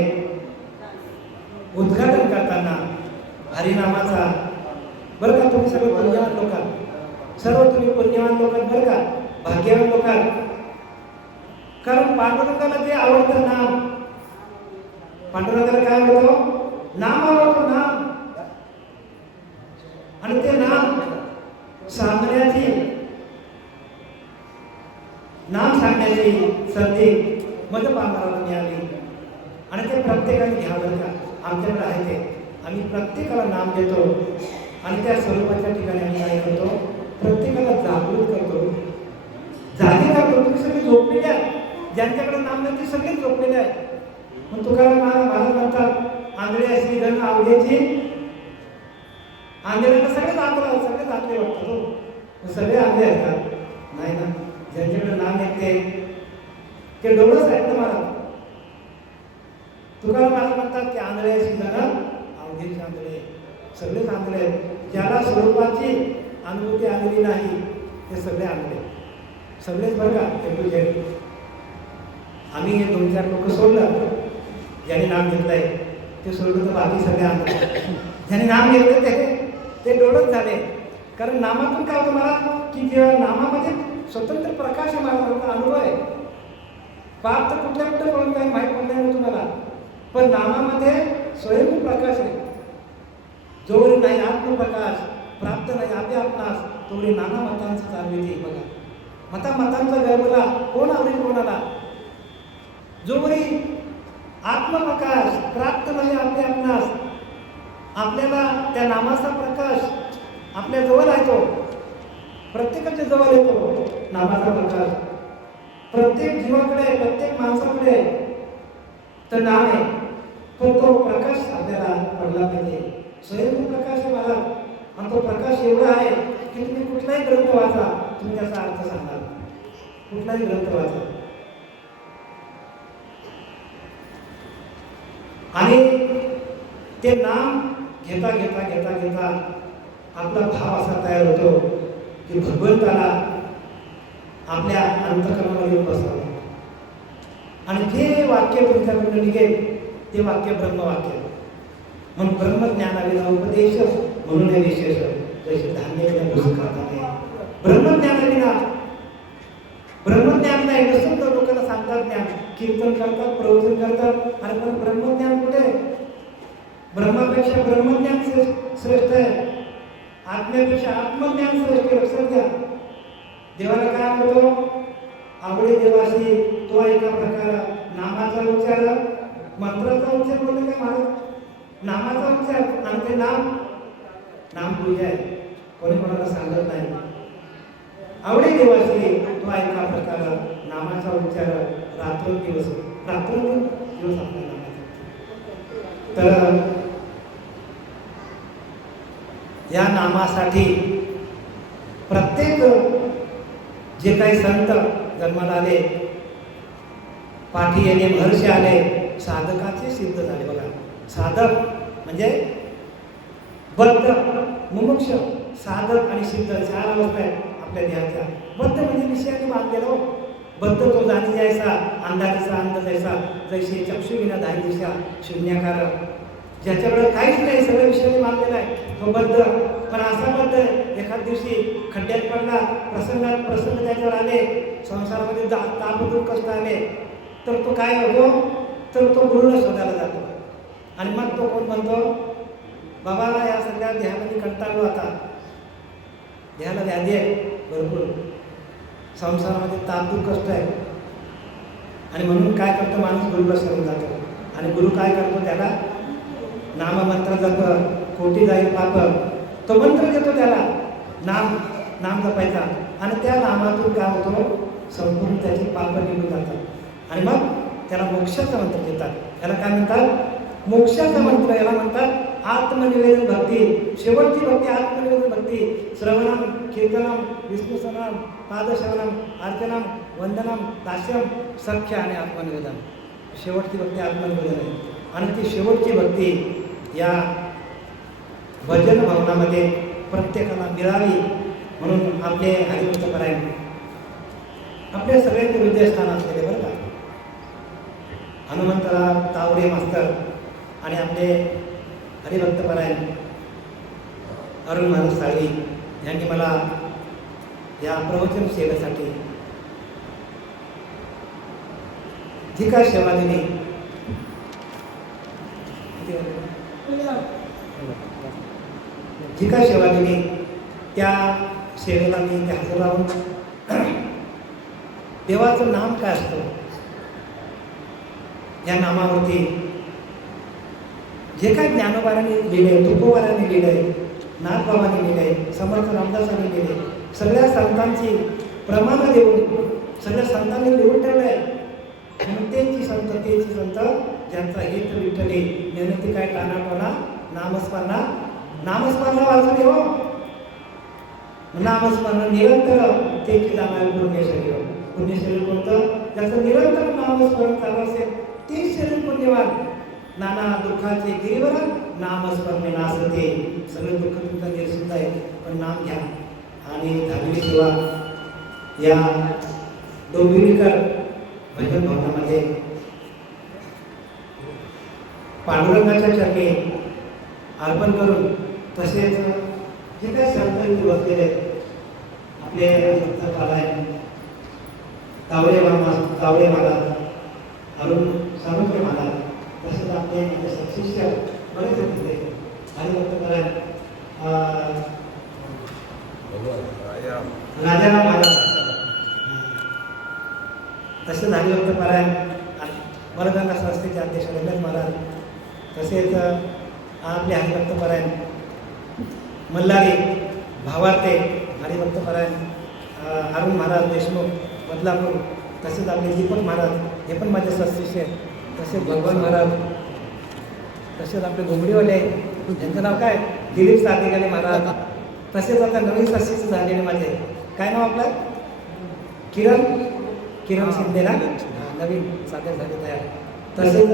उद्घाटन करताना हरिनामाचा. बरं का, तुम्ही सगळे पुण्यवान लोक, सर्व तुम्ही पुण्यवान लोक बरं का, भाग्यवान लोक. कारण पांडुरंगाला जे आवडतं नाम, पांडुरंगाला काय आवडतं? नाम आवडतं, नाम. आणि ते नाम सांगण्याची, नाम सांगण्याची संधी मग पांडुरंगाला मिळाली. आणि ते प्रत्येकाने घ्यावं का. आमच्याकडे आहे ते, आम्ही प्रत्येकाला नाम देतो आणि त्या स्वरूपाच्या ठिकाणी आम्ही काय करतो? प्रत्येकाला जागृत करतो, जागे करतो. तुम्ही सगळे झोपलेले आहे, ज्यांच्याकडे नाम नाही ते सगळेच झोपलेले आहे. मग तुकाराम महाराज म्हणतात आंधळे अशी धन आवडीची. आंधळ्यांना सगळेच आंधळा, सगळेच आंधळे वाटतात. सगळे आंधळे असतात नाही ना. ज्यांच्याकडे नाम येते ते डोळस आहेत ना महाराज. तुकाराम महाराज म्हणतात की आंधळे अशी धन आवडीची. आंधळे सगळेच आंधळे आहेत. ज्याला स्वरूपाची अनुभूती आलेली नाही ते सगळे आंधळे. सगळेच बरं का ए टू झेड. आम्ही हे 2-4 लोक सोडलं, ज्यांनी नाम घेतलंय ते सोडलं तर बाकी सगळे आणतात. ज्यांनी नाम घेतलं ते डोळत झाले. कारण नामातून काय होतं मला की जेव्हा नामामध्ये स्वतंत्र प्रकाश आहे, माझा अनुभव आहे. पाप तर कुठल्या कुठे पळून जाईल माहीत पडलं नाही तुम्हाला, पण नामामध्ये स्वयं प्रकाश आहे. जोवर नाही आत्मप्रकाश प्राप्त नाही आपे आपणास तोवरी नाना मतांचं चालू येते. बघा मतांचा गर्भला कोण आवडेल कोणाला. जोवरी आत्मप्रकाश प्राप्त नाही आपले आपणास, आपल्याला त्या नामाचा प्रकाश आपल्या जवळ येतो, प्रत्येकाच्या जवळ येतो नामाचा प्रकाश. प्रत्येक जीवाकडे प्रत्येक माणसाकडे तर नाम आहे, पण तो प्रकाश आपल्याला पडला पाहिजे. स्वयंप्रकाश आहे मला, आणि तो प्रकाश एवढा आहे की तुम्ही कुठलाही ग्रंथ वाचा, तुम्ही त्याचा अर्थ सांगाल. कुठलाही ग्रंथ वाचा. आणि ते नाम घेता घेता घेता घेता आपला भाव असा तयार होतो की भगवंताला आपल्या अंतःकरणामध्ये बसावं. आणि जे वाक्य तुमच्याकडून निघेल ते वाक्य ब्रह्मवाक्य. म्हणून ब्रह्मज्ञानाविना उपदेश म्हणून हे विशेष. जसे धान्य ब्रह्मज्ञानाविना ब्रह्मज्ञान नाही नसून तर लोकांना सांगतात ज्ञान, कीर्तन करतात, प्रवचन करतात, आणि पण ब्रह्मज्ञान कुठे? ब्रह्मापेक्षा ब्रह्मज्ञान श्रेष्ठ आहे, आत्म्यापेक्षा आत्मज्ञान श्रेष्ठ. लक्षात घ्या. देवाला काय म्हणतो? आवडे देवाशी तो एका प्रकार नामाचा उच्चार, मंत्राचा उच्चार बोलले काय महाराज? नामाचा उच्चार, आणि ते नाम पूजा आहे, कोणी कोणाला सांगत नाही. आवडे देवाशी तो एका प्रकार नामाचा उच्चार रात्रंदिवस रात्रंदिवस आपल्या नामाचा. तर या नामासाठी प्रत्येक जे काही संत जन्माला आले, पाठी येणे महर्षी आले, साधकाचे सिद्ध झाले. बघा, साधक म्हणजे बद्ध, मुमुक्ष, साधक आणि सिद्ध 4 अवस्था आहेत आपल्या देहाच्या. बद्ध म्हणजे विषयाने बांधलेला हो. बद्ध तो जाणी जायचा, अंधारीचा अंध जायचा, जैसे चक्षुविना दाही दिशा शून्याकार, ज्याच्याकडे काहीच नाही, सगळं विषयाने बांधलेला आहे, तो बद्ध. पण असा बद्ध एखाद दिवशी खड्ड्यात पडला, प्रसंग त्याच्यावर आले, संसारामध्ये ताप दुःख कष्ट आले, तर तो काय होतो? तर तो गुरुला शोधायला जातो. आणि मग तो कोण म्हणतो? बाबा या सगळ्या देहामध्ये कंटाळलो, आता देहाला व्याधी आहे भरपूर, संसारामध्ये ताप दुःख कष्ट आहे, आणि म्हणून काय करतो माणूस? गुरुला शरण जातो. आणि गुरु काय करतो? त्याला नाममंत्र जप, कोटी जाईल पाप, तो मंत्र देतो त्याला, नाम जपायचा. आणि त्या नामातून काय होतो? संपूर्ण त्याची पाप निघून जातात. आणि मग त्याला मोक्षाचा मंत्र देतात. त्याला काय म्हणतात? मोक्षाचा मंत्र. याला म्हणतात आत्मनिवेदन भक्ती. शेवटची भक्ती आत्मनिवेदन भक्ती. श्रवणम, कीर्तनम, विष्णुसनम, पादश्रवणम, अर्चनम, वंदनम, दास्यम, सख्य आणि आत्मनिवेदन. शेवटची भक्ती आत्मनिवेदन आहे. आणि ती शेवटची भक्ती या भजन भवनामध्ये प्रत्येकाला मिळावी म्हणून आपले हरिभक्त परायण, आपल्या सगळ्यांचे हृदयस्थान असलेले बरं का, हनुमंतराव तावडे मास्तर आणि आपले हरिभक्त परायण अरुण महाराज साळवी यांनी मला या प्रवचन सेवेसाठी जी काय सेवा दिली, जी काय सेवा दिली त्या सेवेला मी हजर राहून देवाचं नाम काय असतं, या नामावरती जे काही ज्ञानोबारांनी लिहिलंय, तुकोबारांनी लिहिलंय, नाथबाबांनी लिहिलंय, समर्थ रामदासांनी लिहिलंय, सगळ्या संतांची प्रमाणं देऊन सगळ्या संतांनी लिहून ठेवलंय. म्हणून तेची संत ज्यांचा हित विठ्ठली मेहनती काय टाणाटोना नामस्मरणा वाजून हो, नामस्मरण निरंतर ते की जाणार पुण्यशरीर. पुण्यशरीर कोणतं? ज्याचं निरंतर नामस्मरण चालू असेल ते शरीर पुण्यवान. नाना दुःखाचे गिरीवर नामस्मरणे नासते. सगळे दुःख तुमचं निरसुद्धा आहे, पण नाम घ्या. आणि धार्मिक सेवा या डोंबिवलीकर भजन भवनामध्ये पांडुरंगाच्या चरणी अर्पण करून तसेच जे काही संत बसलेले आहेत, आपले भक्तपारायण तावडे महाराज, अरुण सावंत महाराज, तसेच आपले माझे सत्शिष्य बरेच होते हरिभक्तपारायण राजाराम महाराज, तसेच हरिभक्तपारायण वरगंगा संस्थेचे अध्यक्ष रमेश महाराज, तसेच आपले हरिभक्तपारायण मल्हारी भावार्ते, हरिभक्तपारायण अरुण महाराज देशमुख बदलापूर, तसेच आपले दीपक महाराज हे पण माझे सत्शिष्य आहेत, तसेच भगवान महाराज, तसेच आपले घोंगडीवाले ज्यांचं नाव काय दिलीप सातेगाले महाराज, तसेच आता नवीन सत्शिष्य झालेले माझे काय नाव आपलं किरण शिंदेला नवीन सादर झाले तयार, तसेच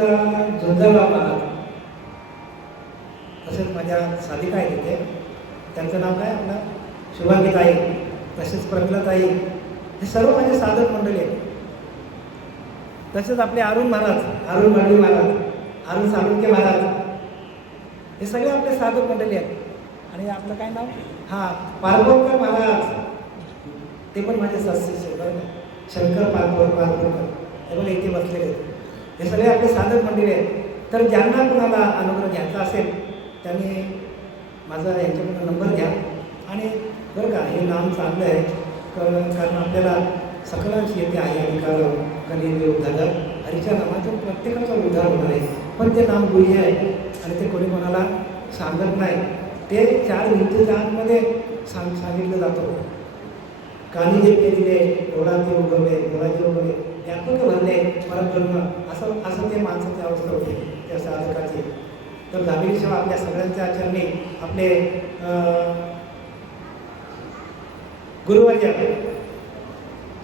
झुंजारराव महाराज, तसेच माझ्या साधिका आहे तिथे त्यांचं नाव काय आपलं शुभांगीताई, तसेच प्रफुल्लताई, हे सर्व माझे साधक मंडळी आहेत. तसेच आपले अरुण महाराज, अरुण मांडवी महाराज, अरुण साळुंके महाराज, हे सगळे आपले साधक मंडळी आहेत. आणि आपलं काय नाव पारगावकर महाराज, ते पण माझे सत्शिष्य बरं का, शंकर पारगावकर हे पण इथे बसलेले आहेत. हे सगळे आपले साधक मंडळी आहेत. तर ज्यांना कोणाला अनुग्रह घ्यायचा असेल त्यांनी माझा यांच्याकडून नंबर घ्या. आणि बरं का हे नाम चांगलं आहे कारण आपल्याला सकलांची येते आहे आणि कलियुग उद्धार हरीच्या नामातून प्रत्येकाचा उद्धार होणार आहे. पण ते नाम गुह्य आहे आणि ते कोणी कोणाला सांगत नाही. ते 4 भिंतीच्या आतमध्ये सांगितलं जातं. कानी जे केले डोळाचे उगवले, डोळाचे उगवले, व्यापक भरले परब्रह्म, असं ते माणसाची अवस्था होती त्या साधकाची. तर दाबेली सेवा आपल्या सगळ्यांच्या चरणी आपले गुरुवर्य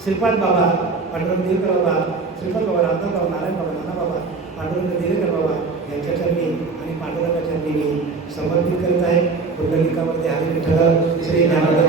श्रीपाद बाबा, पांडुरंग देवकर बाबा, श्रीपाद बाबा, रामदास बाबा, नारायण बाबा, नाना बाबा, पांडुरंग देवकर बाबा यांच्या चरणी आणि पांडुरंगाच्या चरणी मी समर्पित करीत आहे. पुंडलिकामध्ये हरी विठ्ठल श्री ज्ञानदेव